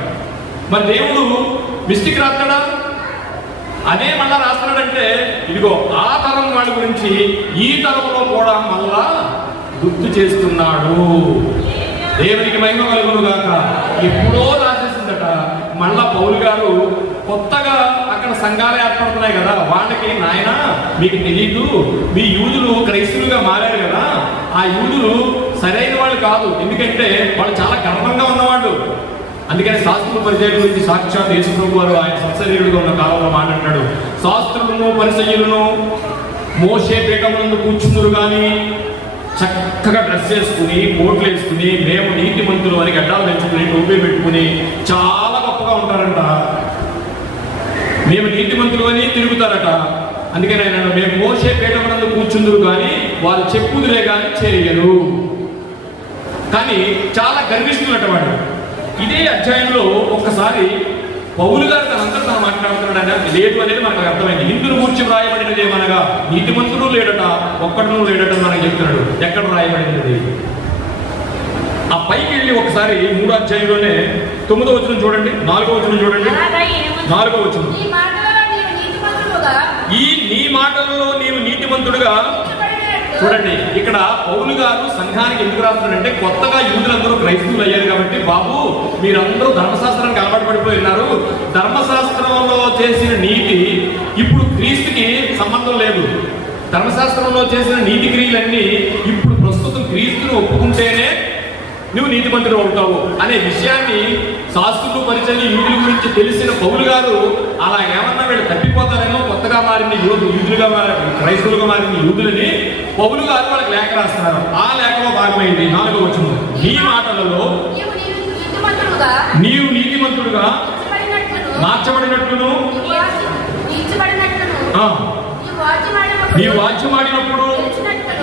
మరి దేవుడు మిస్టేక్ రాస్తాడా? అదే మళ్ళా రాస్తున్నాడంటే ఇదిగో ఆ తరం వాడి గురించి ఈ తరంలో కూడా మళ్ళా గుర్తు చేస్తున్నాడు. దేవునికి మహిమ కలుగును గాక. ఎప్పుడో రాసేసిందట. మళ్ళా పౌలు గారు కొత్తగా అక్కడ సంఘాలు ఏర్పడుతున్నాయి కదా, వాళ్ళకి నాయన మీకు తెలీదు, మీ యూదులు క్రైస్తవులుగా మారారు కదా, ఆ యూదులు సరైన వాళ్ళు కాదు, ఎందుకంటే వాళ్ళు చాలా గర్వంగా ఉన్నవాళ్ళు. అందుకని శాస్త్రుల పరిచయం గురించి సాక్షాత్ యేసు ప్రభు వారు ఆయన సత్శరీరుడుగా ఉన్న కాలంలో మాట్లాడాడు. శాస్త్రులను పరిచయులను మోషే పీఠములందు కూర్చుందురు కానీ చక్కగా డ్రెస్ వేసుకుని, కోట్లు వేసుకుని, మేము నీతిమంతులు అని గడ్డాలు పెంచుకుని, టోపీ పెట్టుకుని చాలా గొప్పగా ఉంటారంట. మేము నీతిమంతులు అని తిరుగుతారట. అందుకని ఆయన మేము మోషే పీఠములందు కూర్చుందురు కానీ వారు చెప్పుదులే కానీ చేయరు. కానీ చాలా గర్విష్ఠులట వాడు. ఇదే అధ్యాయంలో ఒక్కసారి పౌలు గారు తనంతా తను మాట్లాడుతున్నాడు లేదు అనేది మనకు అర్థమైంది. ఇందును గూర్చి వ్రాయబడినది ఏమనగా నీతిమంతుడు లేడట, ఒక్కడును లేడట మనకు చెప్తున్నాడు. ఎక్కడ వ్రాయబడినది? ఆ పైకి వెళ్ళి ఒకసారి 3వ అధ్యాయంలోనే 9వ వచనం చూడండి, 4వ వచనం చూడండి. 4వ వచనం, ఈ నీ మాటలలో నీవు నీతిమంతుడుగా. చూడండి, ఇక్కడ పౌలు గారు సంఘానికి ఎందుకు రాస్తున్నాడంటే కొత్తగా యూదులందరూ క్రైస్తవులు అయ్యారు కాబట్టి, బాబు మీరందరూ ధర్మశాస్త్రానికి అలవాటు పడిపోయి ఉన్నారు, ధర్మశాస్త్రంలో చేసిన నీతి ఇప్పుడు క్రీస్తుకి సంబంధం లేదు. ధర్మశాస్త్రంలో చేసిన నీతి క్రియలన్నీ ఇప్పుడు ప్రస్తుతం క్రీస్తుని ఒప్పుకుంటేనే నువ్వు నీతిమంతుడు అవుతావు అనే విషయాన్ని శాస్త్రులు పరిచయం యూదుల గురించి తెలిసిన పౌలు గారు అలా ఏమన్నా వీళ్ళు తప్పిపోతారేమో, కొత్తగా మారిన యూదులుగా క్రైస్తవులుగా మారిన యూదులని పౌలు గారు వాళ్ళకి లేఖ రాస్తున్నారు. ఆ లేఖలో భాగమైంది 4వ వచనం, నీ మాటలలో నీవు నీతిమంతుడుగా మార్చబడినట్లును, నీవు వాచ్యమాడినప్పుడు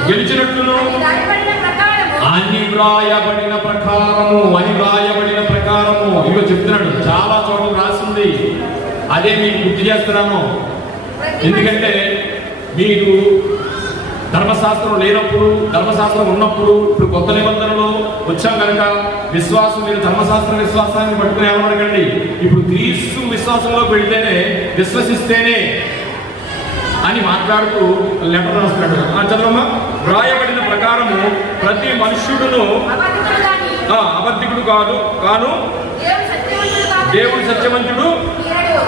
గెలిచినట్లును అని వ్రాయబడిన ప్రకారము ఇదిగో చెప్తున్నాడు. చాలా చోట్ల రాసింది. అదే మీకు గుర్తు చేస్తున్నాము. ఎందుకంటే మీరు ధర్మశాస్త్రం లేనప్పుడు, ధర్మశాస్త్రం ఉన్నప్పుడు, ఇప్పుడు కొత్త నిబంధనలు వచ్చాం కనుక విశ్వాసం, మీరు ధర్మశాస్త్ర విశ్వాసాన్ని పట్టుకుని ఏమనకండి. ఇప్పుడు క్రీస్తు విశ్వాసంలోకి వెళితేనే, విశ్వసిస్తేనే అని మాట్లాడుతూ లెటర్ రాస్తున్నాడు. చదవమ్మా. వ్రాయబడిన ప్రకారము ప్రతి మనుష్యుడును అబద్ధికుడు కాను దేవుడు సత్యవంతుడు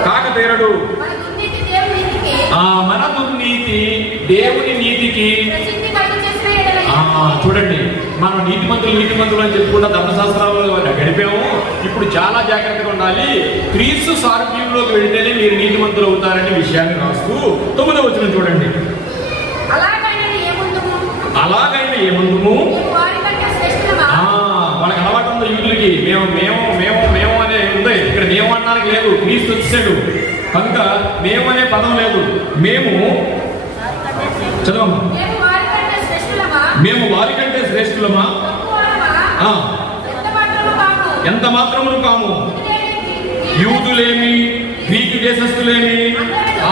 కాక తీరడు. మన దుర్నీతి దేవుని నీతికి. చూడండి, మనం నీతిమంతులు అని చెప్పుకుంటా ధర్మశాస్త్రాలు గడిపాము. ఇప్పుడు చాలా జాగ్రత్తగా ఉండాలి. క్రీస్తు సారూప్యంలోకి వెళితేనే మీరు నీతిమంతులు అవుతారనే విషయాన్ని రాస్తూ 9వ వచనం చూడండి. అలాగైనా ఏముందుము, వాళ్ళకి అలవాటు ఉంది యూదులకి, మేము అనే ఉంది. ఇక్కడ మేము అనడానికి లేదు, క్రీస్తు వచ్చాడు కనుక మేము అనే పదం లేదు. మేము చదవమ్మా. మేము వారికంటే శ్రేష్ఠులమా? ఎంత మాత్రమును కాము. యూదులేమి గ్రీకు దేశస్థులేమి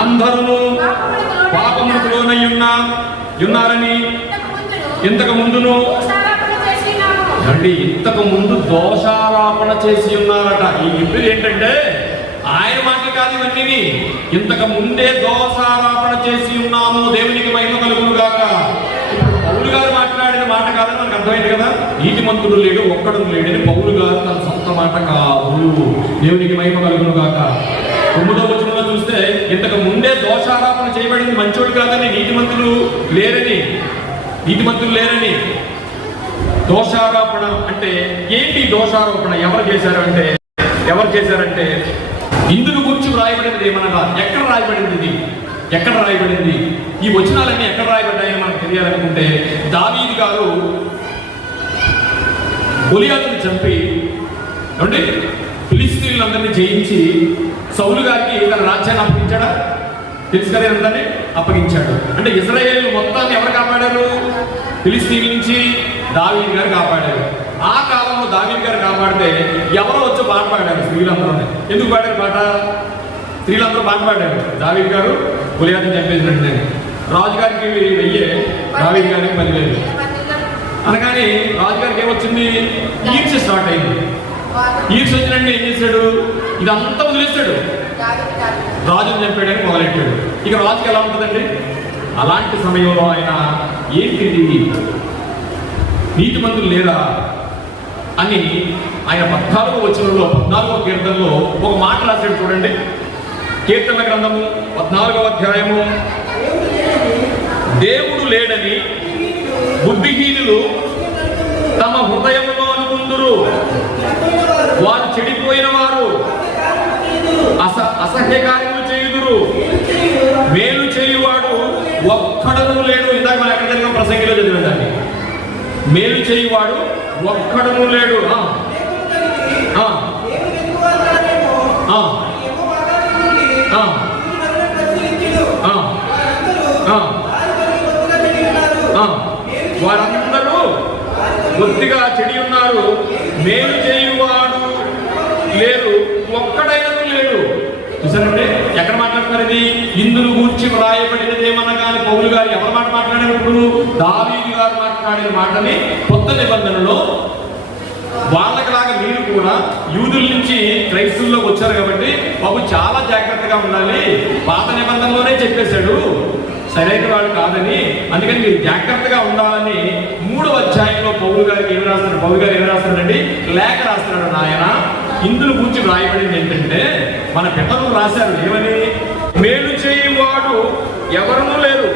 అందరూ పాపములకు లోనై ఉన్నారని ఇంతకు ముందును ఇంతకు ముందు దోషారోపణ చేసి ఉన్నారట. ఈ ఇప్పుడు ఏంటంటే ఆయన మాటలు కాదు ఇవన్నీ, ఇంతకు ముందే దోషారోపణ చేసి ఉన్నాము. దేవునికి మహిమ కలుగును గాక. పౌలు గారు మాట్లాడిన మాట కాదని మనకు అర్థమైంది కదా. నీతిమంతుడు లేడు, ఒక్కడు లేడని పౌలు గారు తన సొంత మాట కాదు. దేవునికి మహిమ కలుగును గాక. 9వ వచనంలో చూస్తే ఇంతకు ముందే దోషారోపణ చేయబడింది మంచోడు కాదని, నీతిమంతులు లేరని దోషారోపణ అంటే ఏంటి? దోషారోపణ ఎవరు చేశారంటే ఇందును గురించి రాయబడినది ఏమనగా ఎక్కడ రాయబడింది? ఇది ఎక్కడ రాయబడింది? ఈ వచనాలన్నీ ఎక్కడ రాయబడ్డాయని మనకు తెలియాలనుకుంటే దావీదు గారు గొలియాతుని చంపి అంటే ఫిలిస్తీన్లందరినీ జయించి సౌలు గారికి తన రాజ్యాన్ని అప్పగించాడా? తెలుసు కదా, ఎంతని అప్పగించాడు. అంటే ఇజ్రాయేల్ మొత్తాన్ని ఎవరు కాపాడారు? ఫిలిస్తీన్ నుంచి దావీదు గారు కాపాడారు. ఆ కాలంలో దావీదు గారు కాపాడితే ఎవరో వచ్చి పాట పాడారు స్త్రీలందరూ. ఎందుకు పాడారు పాట? స్త్రీలందరూ పాట పాడారు. దావీదు గారు గొలియాతుని చంపేసినట్టు. రాజుగారికి 1000, దావీదు గారికి 10,000 అనగానే రాజుగారికి ఏమొచ్చింది? ఈర్ష్య స్టార్ట్ అయింది. ఈర్ష్య వచ్చినట్టు ఏం చేశాడు? ఇదంతా వదిలేశాడు, రాజుని చంపాడని మొదలెట్టాడు. ఇక రాజుకి ఎలా ఉంటుందండి? అలాంటి సమయంలో ఆయన ఏంటిది, నీతిమంతులు లేరా అని ఆయన 14వ వచనంలో 14వ కీర్తనలో ఒక మాట రాశాడు. చూడండి, కీర్తన గ్రంథము 14వ అధ్యాయము. దేవుడు లేడని బుద్ధిహీనులు తమ హృదయంలో అనుకుందురు, వారు చెడిపోయిన వారు అసహ్య కార్యములు చేయుదురు, మేలు చేయువాడు ఒక్కడను లేడు. ఇందాక మనం ఎక్కడ జరిగిన ప్రసంగిలో చదివేదాన్ని, మేలు చేయువాడు ఒక్కడను లేడు. వారందరూ బుద్ధిగా చెడి ఉన్నారు, మేలు చేయువాడు లేరు, ఒక్కడైనను లేడు. చూసారంటే ఎక్కడ మాట్లాడుతున్నారు? ఇది ఇందును గూర్చి వ్రాయబడినది ఏమనగానే పౌలు గారు ఎవరి మాట మాట్లాడినప్పుడు? దావీదు గారు మాట్లాడిన మాటని కొత్త నిబంధనలో వాళ్ళకిలాగా మీరు కూడా యూదుల నుంచి క్రైస్తవుల్లోకి వచ్చారు కాబట్టి బాబు చాలా జాగ్రత్తగా ఉండాలి, పాత నిబంధనలోనే చెప్పేశాడు, సరైన వాడు కాదని, అందుకని మీరు జాగ్రత్తగా ఉండాలని 3వ అధ్యాయంలో పౌలు గారికి ఏమి రాస్తున్నాడు? పౌలు గారు ఏమి రాస్తున్నాడండి? లేఖ రాస్తున్నాడు. నాయన ఇందును గురించి వ్రాయబడింది ఏంటంటే మన పితరులు రాశారు. ఏమని? మేలు చేయువాడు ఎవరునూ లేరు,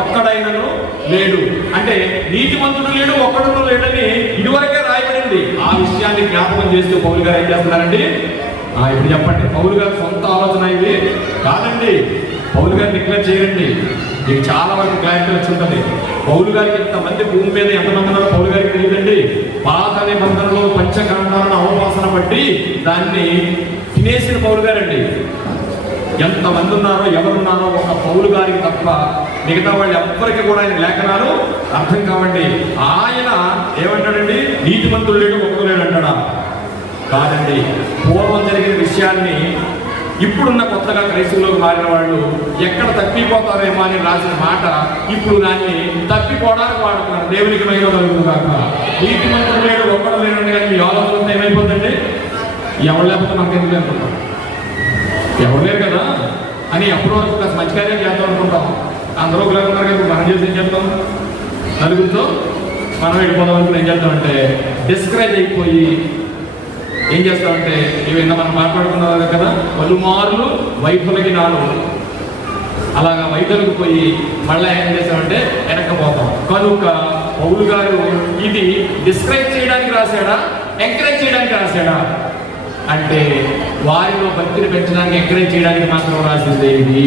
ఒక్కడైనను లేడు. అంటే నీతిమంతుడు లేడు, ఒక్కడును లేడని ఇదివరకే రాయబడింది. ఆ విషయాన్ని జ్ఞాపకం చేస్తూ పౌలు గారు ఏం చేస్తున్నారండి? ఇప్పుడు చెప్పండి, పౌలు గారి సొంత ఆలోచన ఇది కాదండి. పౌలు గారు డిక్లేర్ చేయండి, మీకు చాలా వరకు క్లారిటీ వచ్చి ఉంటుంది. పౌలు గారికి ఇంతమంది భూమి మీద ఎంతమంది ఉన్నారో పౌలు గారికి తెలియదండి. పాత నిబంధనలో పంచకాండాలను అవపాసన బట్టి దాన్ని తినేసిన పౌలు గారండి. ఎంతమంది ఉన్నారో ఎవరున్నారో ఒక పౌలు గారికి తప్ప మిగతా వాళ్ళు ఎవ్వరికి కూడా ఆయన లేఖనాలు అర్థం కావండి. ఆయన ఏమంటాడండి? నీతిమంతుడు లేడు, ఒక్కడు లేడు అంటాడా? కాదండి. పూర్వం జరిగిన విషయాన్ని ఇప్పుడున్న కొత్తగా క్రైస్తవులకు మారిన వాళ్ళు ఎక్కడ తప్పిపోతారేమో అని రాసిన మాట ఇప్పుడు దాన్ని తప్పిపోవడానికి వాడుతున్నారు. దేవునికి మహిమ కలుగుతుంది కాక. నీతిమంతుడు లేడు, ఒక్కడు లేడు కానీ మీ ఆలోచన ఏమైపోతుందండి? ఎవరు లేకపోతే మనకు ఎందుకు అనుకుంటాం? ఎవరు లేరు కదా అని అప్పుడు వరకు కాస్త మంచి కార్యం చేద్దాం అనుకుంటాం. అందరూ ఒకలాగా ఉన్నారు కదా, మనం చేసి ఏం చెప్తాం? నలుగురితో మనం వెళ్ళిపోదాం అనుకుని ఏం చేద్దామంటే డిస్కరేజ్ అయిపోయి ఏం చేస్తామంటే ఇవి మనం మాట్లాడుకున్నారు కదా, పలుమార్లు వైఫలకి నాలుగు అలాగా వైద్యులకు పోయి మళ్ళీ ఏం చేస్తామంటే వెనక్కపోతాం. కనుక పౌలు గారు ఇది డిస్క్రైబ్ చేయడానికి రాశాడా, ఎంకరేజ్ చేయడానికి రాశాడా అంటే వారిలో భక్తిని పెంచడానికి, ఎంకరేజ్ చేయడానికి మాత్రం రాసింది ఇది.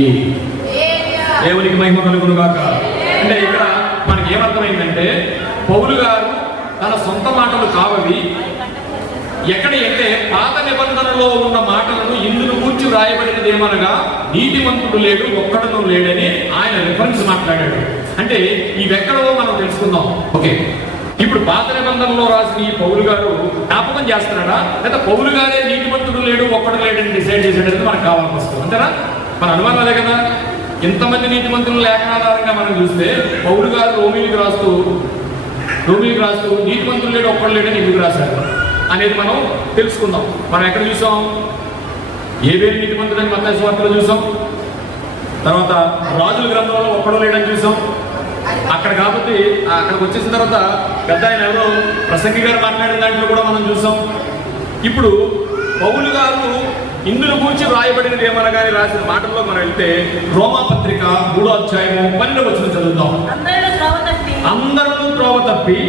దేవునికి మహిమ కలుగును గాక. అంటే ఇక్కడ మనకి ఏమర్థమైందంటే పౌలు గారు తన సొంత మాటలు కావవి ఎక్కడ అంటే పాత నిబంధనలో ఉన్న మాటలను ఇందును కూర్చి రాయబడినది ఏమనగా నీతిమంతుడు లేడు, ఒక్కడను లేడని ఆయన రిఫరెన్స్ మాట్లాడాడు. అంటే ఇవెక్కడో మనం తెలుసుకుందాం. ఓకే, ఇప్పుడు పాత నిబంధనలో రాసిన ఈ పౌలు గారు జ్ఞాపకం చేస్తున్నాడా, లేదా పౌలు గారే నీతిమంతుడు లేడు, ఒక్కడు లేడని డిసైడ్ చేసేటది మనకు కావాల్సి వస్తుంది. అంతేనా? మన అనుమానాలే కదా. ఇంతమంది నీతిమంతుల లేఖనాధారంగా మనం చూస్తే పౌలు గారు రోమీలకు రాస్తూ నీతిమంతుడు లేడు, ఒక్కడు లేడని ఎందుకు రాశారు అనేది మనం తెలుసుకుందాం. మనం ఎక్కడ చూసాం? ఏబేలు నీతిమంతుడని మత్తయి సువార్తలో చూసాం. తర్వాత రాజుల గ్రంథంలో ఒక్కడు లేడని చూసాం. అక్కడ కాబట్టి అక్కడికి వచ్చేసిన తర్వాత పెద్ద ఆయన ఎవరో ప్రసంగి గారు మాట్లాడిన దాంట్లో కూడా మనం చూసాం. ఇప్పుడు పౌలు గారు ఇందులో కూర్చి రాయబడినది ఏమనగానే రాసిన మాటల్లో మనం వెళ్తే రోమా పత్రిక 3వ అధ్యాయము 12వ వచనం చదువుతాం. అందరూ త్రోవ తప్పి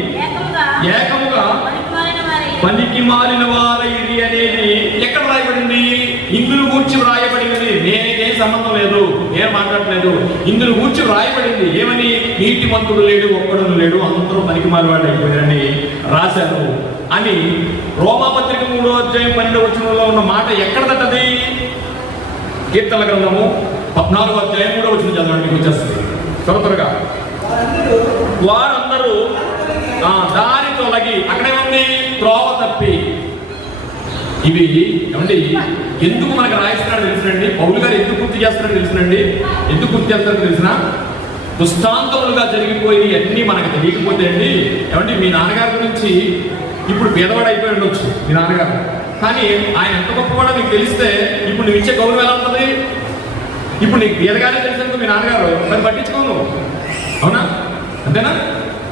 అనేది ఎక్కడ రాయబడింది? ఇందులో గూర్చి వ్రాయబడినది. నేనేం సంబంధం లేదు, ఏం మాట్లాడలేదు. ఇందులో గూర్చి వ్రాయబడింది ఏమని? నీతిమంతుడు లేడు, ఒక్కడు లేడు, అందరూ పనికిమాలి వాళ్ళు అయిపోయారని రాశారు అని రోమాపత్రిక 3వ అధ్యాయం 12వ వచనంలో ఉన్న మాట ఎక్కడదటది? కీర్తనల గ్రంథము 14వ అధ్యాయం 3వ వచనం చదవండి, మీకు వచ్చేస్తుంది త్వరగా. వారందరూ దారి తొలగి, అక్కడేముంది? త్రోవ తప్పి. ఇవి ఏమండి ఎందుకు మనకు రాయిస్తున్నాడు తెలుసునండి? పౌలు గారు ఎందుకు గుర్తు చేస్తున్నాడు తెలుసునండి? ఎందుకు గుర్తు చేస్తారో తెలిసిన? దుష్టాంతములుగా జరిగిపోయి అన్నీ మనకు తెలియకపోతే అండి, ఏమండి మీ నాన్నగారి గురించి ఇప్పుడు పేదవాడు అయిపోయి ఉండొచ్చు మీ నాన్నగారు, కానీ ఆయన ఎంత గొప్పవాడో నీకు తెలిస్తే ఇప్పుడు నువ్వు ఇచ్చే గౌరవం ఎలా ఉంటుంది? ఇప్పుడు నీకు పేదగానే తెలిసినందుకు మీ నాన్నగారు మరి పట్టించుకోను, అవునా? అంతేనా?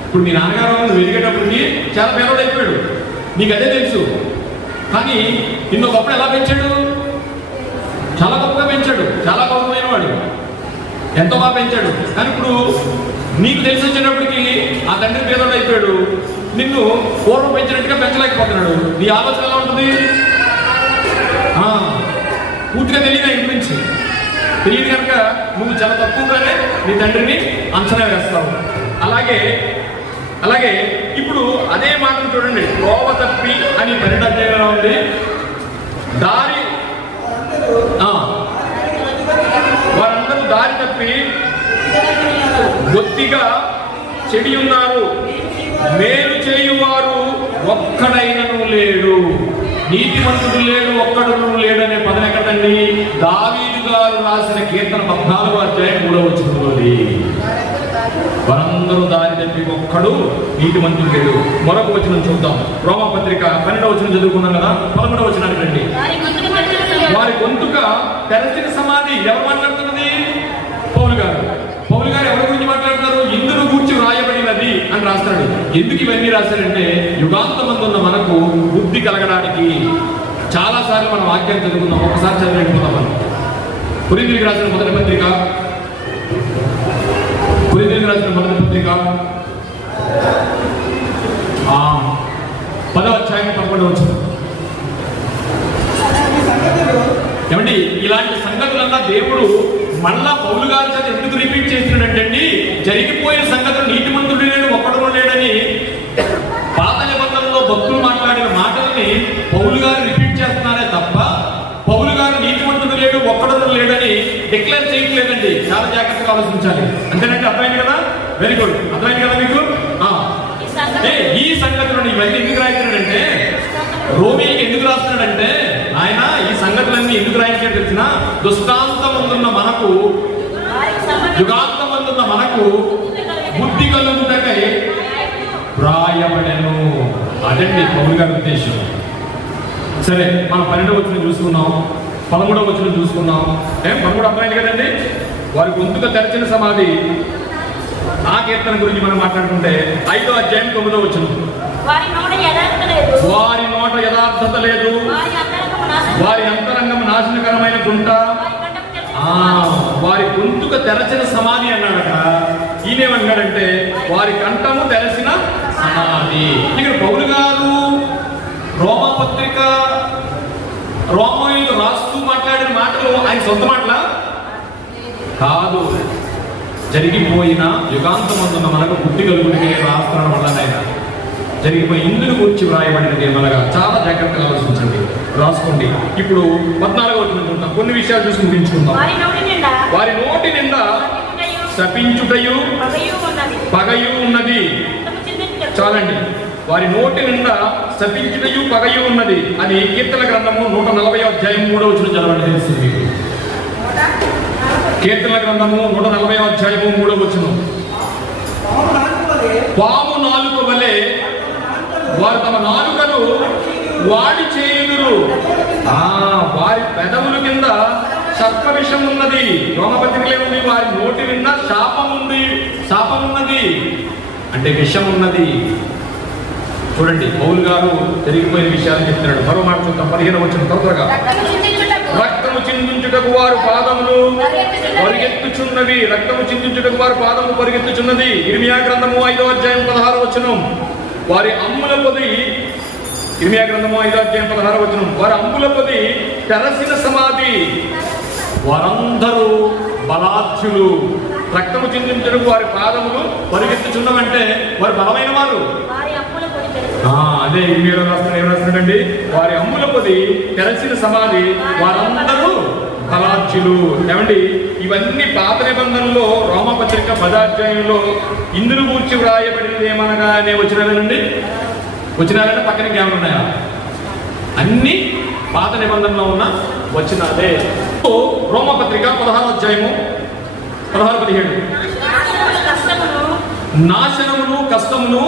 ఇప్పుడు మీ నాన్నగారు నువ్వు ఎదిగేటప్పటికి చాలా పేదవాడు అయిపోయాడు, నీకు అదే తెలుసు. కానీ నిన్ను ఒకప్పుడు ఎలా పెంచాడు? చాలా గొప్పగా పెంచాడు, చాలా గౌరవమైన వాడు, ఎంతో బాగా పెంచాడు. కానీ ఇప్పుడు నీకు తెలిసి వచ్చేటప్పటికి ఆ తండ్రి పేదవాడు అయిపోయాడు, నిన్ను పూర్వం పెంచినట్టుగా పెంచలేకపోతున్నాడు. నీ ఆలోచన ఎలా ఉంటుంది? పూర్తిగా తెలియదు ఇంటి నుంచి. తెలియదు కనుక నువ్వు చాలా తక్కువగానే నీ తండ్రిని అంచనా వేస్తావు. అలాగే ఇప్పుడు అదే మాటను చూడండి, త్రోవ తప్పి అని 12వ అధ్యాయంలో ఉంది. దారి వారందరూ దారి తప్పి బొత్తిగా చెడి ఉన్నారు, మేలు చేయువారు ఒక్కడైనను లేడు. నీతిమంతుడు లేడు, ఒక్కడును లేడు అనే పదం ఎక్కడండి? దావీదు గారు రాసిన కీర్తన 14వ అధ్యాయం 3వ వచనంలోది. వారందరూ దారి తప్పి ఒక్కడు నీతిమంతుడు లేడు. మరొక వచనం చూద్దాం. రోమాపత్రిక 12వ వచనం చదువుకున్నాం కదా, 11వ వచనానికి రండి. వారి గొంతుక తెరచిన సమాధి. ఎవరు మాట్లాడుతున్నది? పౌలు గారు. పౌలు గారు ఎవరి గురించి మాట్లాడతారు? ఇందులో గూర్చి వ్రాయబడినది అని రాస్తాడు. ఎందుకు ఇవన్నీ రాశారంటే యుగాంతమందున్న మనకు బుద్ధి కలగడానికి. చాలా సార్లు మనం వాక్యాన్ని చదువుకుందాం, ఒకసారి చదివి వెళ్ళిపోతాం. మనం కొరింథీయులకు రాసిన మొదటి పత్రిక 10వ అధ్యాయం 11వ వచనం. ఏమండి ఇలాంటి సంగతులన్నా దేవుడు మళ్ళా పౌలు గారి చేత ఎందుకు రిపీట్ చేస్తున్నాడంటే, జరిగిపోయిన సంగతులు నీతిమంతుడు లేడు, ఒక్కడు లేడని పాత నిబంధనలో భక్తులు మాట్లాడిన మాటల్ని పౌలు గారు రిపీట్ చేస్తున్నారే తప్ప పౌలు గారు నీతిమంతుడు లేడు, ఒక్కడు లేడని డిక్లేర్ చేయట్లేదండి. చాలా జాగ్రత్తగా ఆలోచించాలి. అంతేనంటే అర్థమైంది కదా? వెరీ గుడ్, అర్థమైంది కదా మీకు? ఈ సంగతులను ఇవన్నీ ఎందుకు రాయించాడంటే, రోమీకి ఎందుకు రాస్తున్నాడంటే, ఆయన ఈ సంగతులన్నీ ఎందుకు రాయించాడు తెలిసిన? దుష్టాంతమందున్న మనకు, యుగాంతమందున్న మనకు బుద్ధి కలుగుటకై వ్రాయబడెను. అదండి పౌలు గారి ఉద్దేశం. సరే, మనం 12వ వచనం చూసుకున్నాం, 13వ వచనం చూసుకున్నాం. 13 అర్థమైంది కదండి? వారి గొంతుక తెరచిన సమాధి. ఆ కీర్తన గురించి మనం మాట్లాడుకుంటే 5వ అధ్యాయం 9వ వచనం. వారి నోట యథార్థత లేదు, వారి అంతరంగం నాశనకరమైన గుంట. వారి గొంతుక తెరచిన సమాధి అన్నాడట. ఈయనేమన్నాడంటే వారి కంఠము తెరచిన సమాధి. ఇక్కడ పౌలు గారు రోమాపత్రిక రోమీయులకు రాస్తూ మాట్లాడిన మాటలు ఆయన సొంత మాటలా కాదు. జరిగిపోయిన యుగాంతమందున్న మనకు బుద్ధి కలుగుడికి రాస్తున్నాడు. వల్ల ఆయన జరిగిపోయి ఇందులో గురించి వ్రాయబడినది ఏమనగా చాలా జాగ్రత్తగా ఆలోచించండి, రాసుకోండి. ఇప్పుడు 14వ వచనం చూద్దాం. కొన్ని విషయాలు చూసి ముగించుకుందాం. వారి నోటి నిండా శపించుటయు పగయు ఉన్నది. చాలండి. వారి నోటి నిండా శపించుటయు పగయు ఉన్నది అని కీర్తన గ్రంథము 140వ అధ్యాయం 3వ వచనం చదవండి, తెలుస్తుంది. కీర్తన గ్రంథము 140వ అధ్యాయము 3వ వచనం. పాము నాలుక వలె వారు తమ నాలుకను వాడి చేయుదురు, వారి పెదవుల కింద సర్ప విషం ఉన్నది. రోమపత్రికలే ఉంది. వారి నోటి నిండా శాపం ఉన్నది అంటే విషం ఉన్నది. చూడండి, పౌలు గారు జరిగిపోయిన విషయాలు చెప్తున్నాడు. మరో మాట చూద్దాం. 15వ వచనం త్వరగా. రక్తము చిందించుటకు వారు పాదములు పరిగెత్తుచున్నవి. రక్తము చిందించుటకు వారు పాదము పరిగెత్తుచున్నది. ఇర్మియా గ్రంథము 5వ అధ్యాయం 16వ వచనం. వారి అమ్ముల పొది ఇర్మియా గ్రంథము 5వ అధ్యాయం 16వ వచనం, వారి అంబుల కొద్ది తెరసిన సమాధి, వారందరూ బలాఢ్యులు, రక్తము చిందించడానికి వారి పాదములు పరిగెత్తుచున్నవంటే వారు బలమైన వారు. అదే ఇర్మియాలో రాస్తున్నారు, ఏం రాస్తున్నాడండి? వారి అంబుల కొద్ది తెరచిన సమాధి, వారందరూ బలాఢ్యులు. ఏమండి, ఇవన్నీ పాత నిబంధనలో రోమపత్రిక 10వ అధ్యాయంలో ఇందును గూర్చి వ్రాయబడినది ఏమనగా అనే వచ్చినారండి. వచ్చినారంటే పక్కన ఏమైనా ఉన్నాయా? అన్ని పాత నిబంధనలో ఉన్న వచ్చినాదే. రోమపత్రిక 16వ అధ్యాయము 16-17, నాశనమును కష్టమును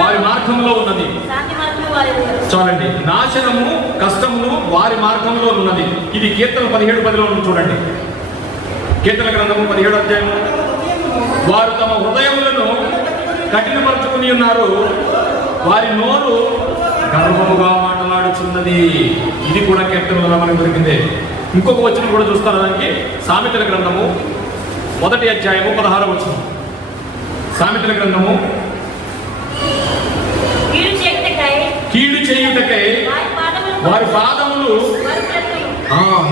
వారి మార్గంలో ఉన్నది. చూడండి, నాశనము కష్టమును వారి మార్గంలో ఉన్నది. ఇది కీర్తన 17:10లో చూడండి. కీర్తన గ్రంథము 17వ అధ్యాయము, వారు తమ హృదయములను కఠినపరుచుకుని ఉన్నారు, వారి నోరు గర్వముగా మాట్లాడుచున్నది. ఇది కూడా కీర్తనలో మనకు దొరికింది. ఇంకొక వచనం కూడా చూస్తారు దానికి. సామెతల గ్రంథము 1వ అధ్యాయము 16వ వచనం. సామెతల గ్రంథము, కీడు చేయుటకై వారి పాదములు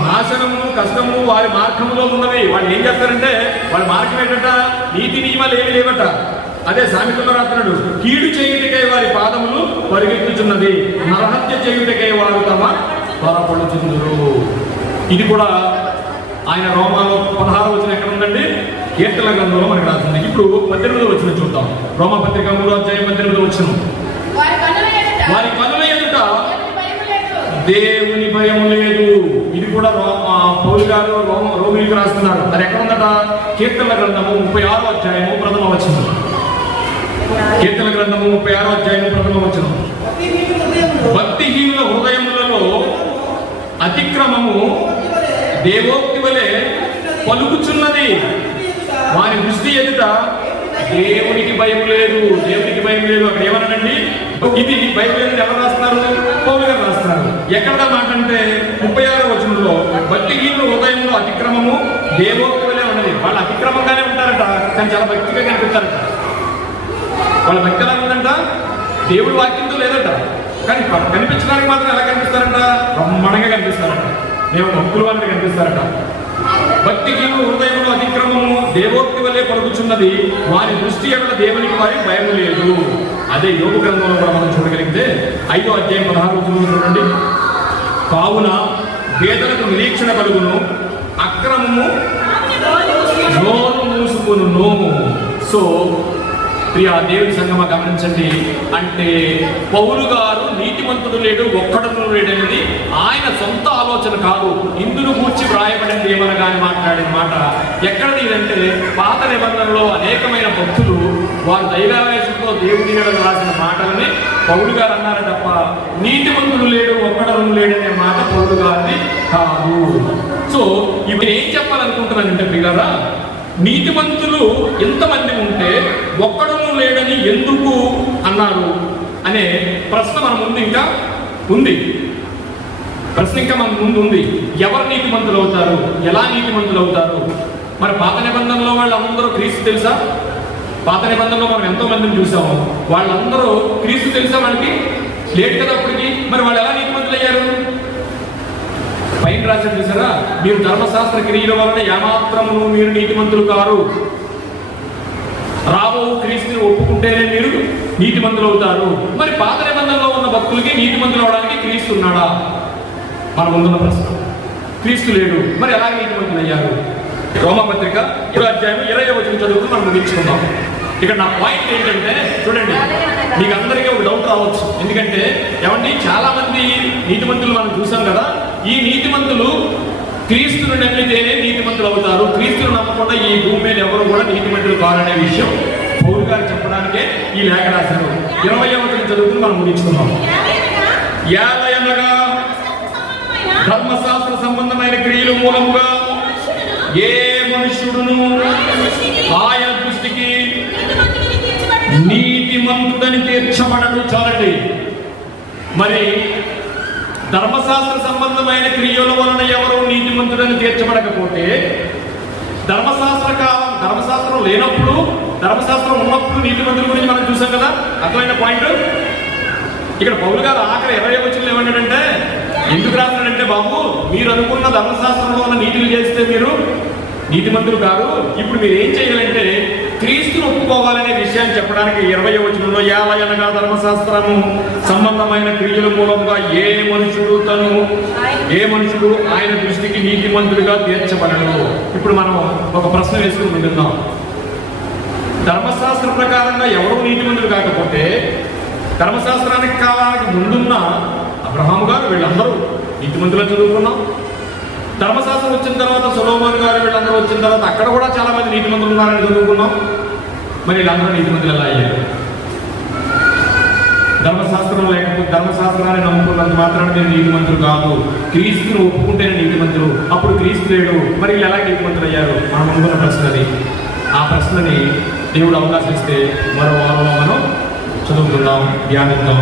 నాశనము కష్టము వారి మార్గంలో ఉన్నవి. వాళ్ళు ఏం చేస్తారంటే వాళ్ళ మార్గం ఏంటంట? నీతి నియమాలు ఏమి లేవట. అదే సామెతలో రాస్తున్నాడు, కీడు చేయుటకై వారి పాదములు పరిగెత్తుచున్నది, నరహత్య చేయుటకై వారు తమ త్వరపడుచుందురు. ఇది కూడా ఆయన రోమాలో 16వ వచనం ఎక్కడ ఉందండి? కీర్తన గ్రంథంలో మనకు రాస్తుంది. ఇప్పుడు 18వ వచనం చూద్దాం. రోమపత్రిక 3వ అధ్యాయం 18వ వచనం, వారి కనుల ఎదుట దేవుని భయం లేదు. ఇది కూడా పౌలు గారు రోమిలకు రాస్తున్నారు. అది ఎక్కడ ఉందట? కీర్తన గ్రంథము 36వ అధ్యాయము 1వ వచనం. కీర్తన గ్రంథము 36వ అధ్యాయము 1వ వచనం, భక్తిహీనుల హృదయములలో అతిక్రమము దేవోక్తి వలె పలుకుచున్నది, వారి దృష్టి ఎదుట దేవునికి భయం లేదు. దేవునికి భయం లేదు అక్కడ ఏమన్నాడండి? ఇది బైబిల్ ఎవరు రాస్తున్నారు? పౌలు గారు రాస్తున్నారు. ఎక్కడ మాట అంటే 36వ వచనంలో, భక్తిహీనుల హృదయంలో అతిక్రమము దేవోక్తి వలె ఉన్నది. వాళ్ళు అతిక్రమంగానే ఉంటారట, కానీ చాలా భక్తిగా కనిపిస్తారట. వాళ్ళ భక్తి ఎలా ఉందంట? దేవుడి వాక్యంతో లేదట, కానీ కనిపించడానికి మాత్రం ఎలా కనిపిస్తారంట? బ్రహ్మాండంగా కనిపిస్తారట. మేము భక్తులు వాళ్ళని కనిపిస్తారట. భక్తిహీనుల హృదయంలో అతిక్రమము దేవోక్తి వలె పలుకుచున్నది, వారి దృష్టి ఎడల దేవునికి వారికి భయం లేదు. అదే యోగు గ్రంథంలో కూడా మనం చూడగలిగితే 5వ అధ్యాయం 16వ వచనం చూడండి, కావున పేదలకు నిరీక్షణ కలుగును, అక్రమము నోరు మూసుకును. సో ప్రియా దేవుని సంగమా గమనించండి. అంటే పౌలు గారు నీతిమంతుడు లేడు, ఒక్కడను లేడు అనేది ఆయన సొంత ఆలోచన కాదు. ఇందును గూర్చి వ్రాయబడింది ఏమనగా అని మాట్లాడిన మాట ఎక్కడది అంటే పాత నిబంధనలో అనేకమైన భక్తులు వారు దైవావేశంతో దేవుని రాసిన మాటలని పౌలు గారు అన్నారు తప్ప నీతిమంతుడు లేడు, ఒక్కడను లేడనే మాట పౌలు గారిని కాదు. సో ఇప్పుడు ఏం చెప్పాలనుకుంటున్నానంటే ప్రియులారా, నీతిమంతులు ఎంతమంది ఉంటే ఒక్కడను లేడని ఎందుకు అన్నారు అనే ప్రశ్న మన ముందు ఇంకా ఉంది. ప్రశ్న ఇంకా మన ముందు ఉంది. ఎవరు నీతిమంతులు అవుతారు? ఎలా నీతిమంతులు అవుతారు? మరి పాత నిబంధనలో వాళ్ళందరూ క్రీస్తు తెలుసా? పాత నిబంధనలో మనం ఎంతో మందిని చూసాము. వాళ్ళందరూ క్రీస్తు తెలుసా? మనకి లేట్ కదా అప్పటికి. మరి వాళ్ళు ఎలా నీతిమంతులు అయ్యారు? పైన రాశారు చూసారా, మీరు ధర్మశాస్త్ర క్రియల వలన ఏమాత్రమును మీరు నీతిమంతులు కారు, రాబో క్రీస్తుని ఒప్పుకుంటేనే మీరు నీతిమంతులు అవుతారు. మరి పాత నిబంధనలో ఉన్న భక్తులకి నీతిమంతులు అవడానికి క్రీస్తు ఉన్నాడా? మన ముందున్న ప్రశ్న. క్రీస్తు లేడు, మరి ఎలా నీతిమంతులు అయ్యారు? రోమపత్రిక 1వ అధ్యాయం 20వ వచనం చదువుకుని మనం ముగించుకుందాం. ఇక్కడ నా పాయింట్ ఏంటంటే చూడండి, మీకు అందరికీ ఒక డౌట్ రావచ్చు. ఎందుకంటే ఏమండి, చాలా మంది నీతిమంతులు మనం చూసాం కదా. ఈ నీతిమంతులు క్రీస్తును నమ్మితేనే నీతిమంతులు అవుతారు, క్రీస్తును నమ్మకుండా ఈ భూమి మీద ఎవరు కూడా నీతిమంతులు కారనే విషయం పౌలు గారు చెప్పడానికే ఈ లేఖ రాశారు. 20వ వచనం చదువుకుని మనం ముగించుకుందాం. యాలయనగా ధర్మశాస్త్ర సంబంధమైన క్రియల మూలముగా ఏ మనుష్యుడును ఆయన దృష్టికి నీతిమంతుడని తీర్చబడడు. చాలండి. మరి ధర్మశాస్త్ర సంబంధమైన క్రియల వలన ఎవరు నీతిమంతుడని తీర్చబడకపోతే ధర్మశాస్త్రం లేనప్పుడు, ధర్మశాస్త్రం ఉన్నప్పుడు నీతిమంతుల గురించి మనం చూసాం కదా. అర్థమైన పాయింట్. ఇక్కడ పౌలు గారు ఆఖరి 20 వచనంలో ఏమన్నాడంటే, ఎందుకు రాస్తాడంటే, బాబు మీరు అనుకున్న ధర్మశాస్త్రంలో ఉన్న నీతిని చేస్తే మీరు నీతిమంతులు కాదు. ఇప్పుడు మీరు ఏం చేయాలంటే క్రీస్తును ఒప్పుకోవాలనే విషయాన్ని చెప్పడానికి 20వ వచనంలో, అనగా ధర్మశాస్త్రము సంబంధమైన క్రియల మూలంగా ఏ మనుషుడు ఆయన దృష్టికి నీతిమంతుడిగా తీర్చబడను. ఇప్పుడు మనం ఒక ప్రశ్న వేసుకుని ముందున్నాం. ధర్మశాస్త్ర ప్రకారంగా ఎవరూ నీతిమంతులు కాకపోతే ధర్మశాస్త్రానికి కాలానికి ముందున్న అబ్రహాము గారు వీళ్ళందరూ నీతిమంతులు చదువుకున్నాం. ధర్మశాస్త్రం వచ్చిన తర్వాత సొలొమోను గారు వీళ్ళందరూ వచ్చిన తర్వాత అక్కడ కూడా చాలా మంది నీతిమంతులు ఉన్నారని చదువుకున్నాం. మరి వీళ్ళందరూ నీతిమంతులు ఎలా అయ్యారు? ధర్మశాస్త్రం లేకపోతే ధర్మశాస్త్రాన్ని నమ్ముకున్నంత మాత్రాన్ని మీరు నీతిమంతులు కాదు. క్రీస్తును ఒప్పుకుంటేనే నీతిమంతులు. అప్పుడు క్రీస్తు లేడు, మరి వీళ్ళు ఎలా నీతిమంతులు అయ్యారు? మనం అనుకున్న ప్రశ్న అది. ఆ ప్రశ్నని దేవుడు అవకాశం ఇస్తే మరో వారంలో మనం చదువుకుందాం, ధ్యానిద్దాం.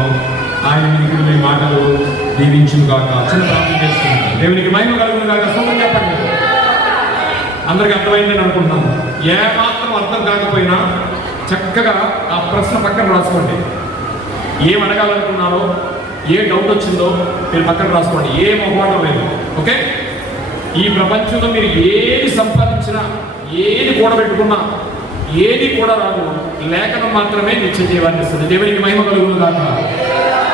ఆయన మీకు మీ మాటలు దీవించును గాక. చిన్న ప్రార్థన చేసుకుంటాం. దేవునికి మహిమ కలుగును గాక. సొంతం చెప్పండి. అందరికి అర్థమైందని అనుకుంటున్నాను. ఏ మాత్రం అర్థం కాకపోయినా చక్కగా ఆ ప్రశ్న పక్కన రాసుకోండి. ఏం అడగాలనుకున్నారో, ఏ డౌట్ వచ్చిందో మీరు పక్కన రాసుకోండి. ఏ మొహమాటం లేదు. ఓకే? ఈ ప్రపంచంలో మీరు ఏది సంపాదించినా, ఏది కూడబెట్టుకున్నా, ఏది కూడా రాదు. లేఖనం మాత్రమే నిత్య జీవాన్ని ఇస్తుంది. దేవునికి మహిమ కలుగును గాక.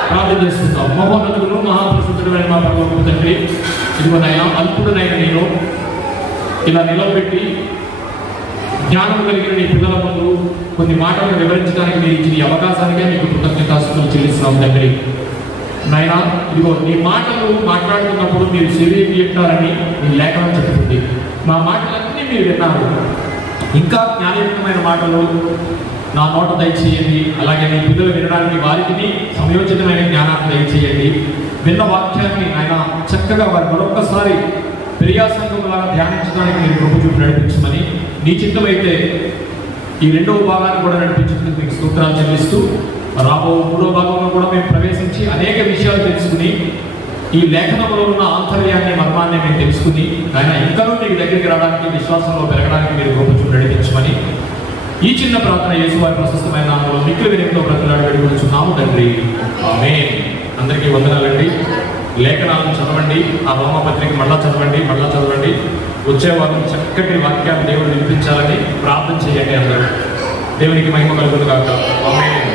ప్రార్థన చేసుకుంటాం. మహోన్నతుడు మహాప్రసిద్ధుడైన మా పరలోకపు తండ్రి, ఇదిగోనైనా అల్పుడనైన నేను ఇలా నిలవబెట్టి జ్ఞానం కలిగిన నీ పిల్లల ముందు కొన్ని మాటలను వివరించడానికి మీరు ఇచ్చిన ఈ అవకాశానికే మీకు కృతజ్ఞతాస్తుతులు చెల్లిస్తున్నాం తండ్రి. నాయనా, ఇదిగో నీ మాటలు మాట్లాడుతున్నప్పుడు మీరు చెవిటారని నీ లేఖనం చెప్తుంది. మా మాటలన్నీ మీరు విన్నారు. ఇంకా జ్ఞానయుక్తమైన మాటలు నా నోట దయచేయండి. అలాగే నీ పిల్లలు వినడానికి వారికి సమయోచితమైన జ్ఞానాన్ని దయచేయండి. విన్న వాక్యాన్ని ఆయన చక్కగా వారి మరొక్కసారి ప్రియాసంగంలాగా ధ్యానించడానికి మీరు కృప చూపి నడిపించమని, నీ చిత్తమైతే ఈ 2వ భాగాన్ని కూడా నడిపించుకుని మీకు స్తోత్రాలు చెల్లిస్తూ, రాబో 3వ భాగంలో కూడా మేము ప్రవేశించి అనేక విషయాలు తెలుసుకుని ఈ లేఖనంలో ఉన్న ఆంతర్యాన్ని, మర్మాన్ని మేము తెలుసుకుని ఆయన ఇంకా నీకు దగ్గరికి రావడానికి, విశ్వాసంలో పెరగడానికి మీరు కృప చూపి నడిపించమని ఈ చిన్న ప్రార్థన యేసువారి ప్రశస్తమైన నామములో మిక్కిలి వినయంతో బ్రతులాడి వేడుకొనుచున్నాము తండ్రి. ఆమేన్. అందరికీ వందనాలండి. లేఖనాలను చదవండి. ఆ రోమపత్రిక మళ్ళా చదవండి. వచ్చేవారు చక్కటి వాక్యాన్ని దేవుడు వినిపించాలని ప్రార్థన చేయండి. అందరూ దేవునికి మహిమ కలుగును గాక. ఆమేన్.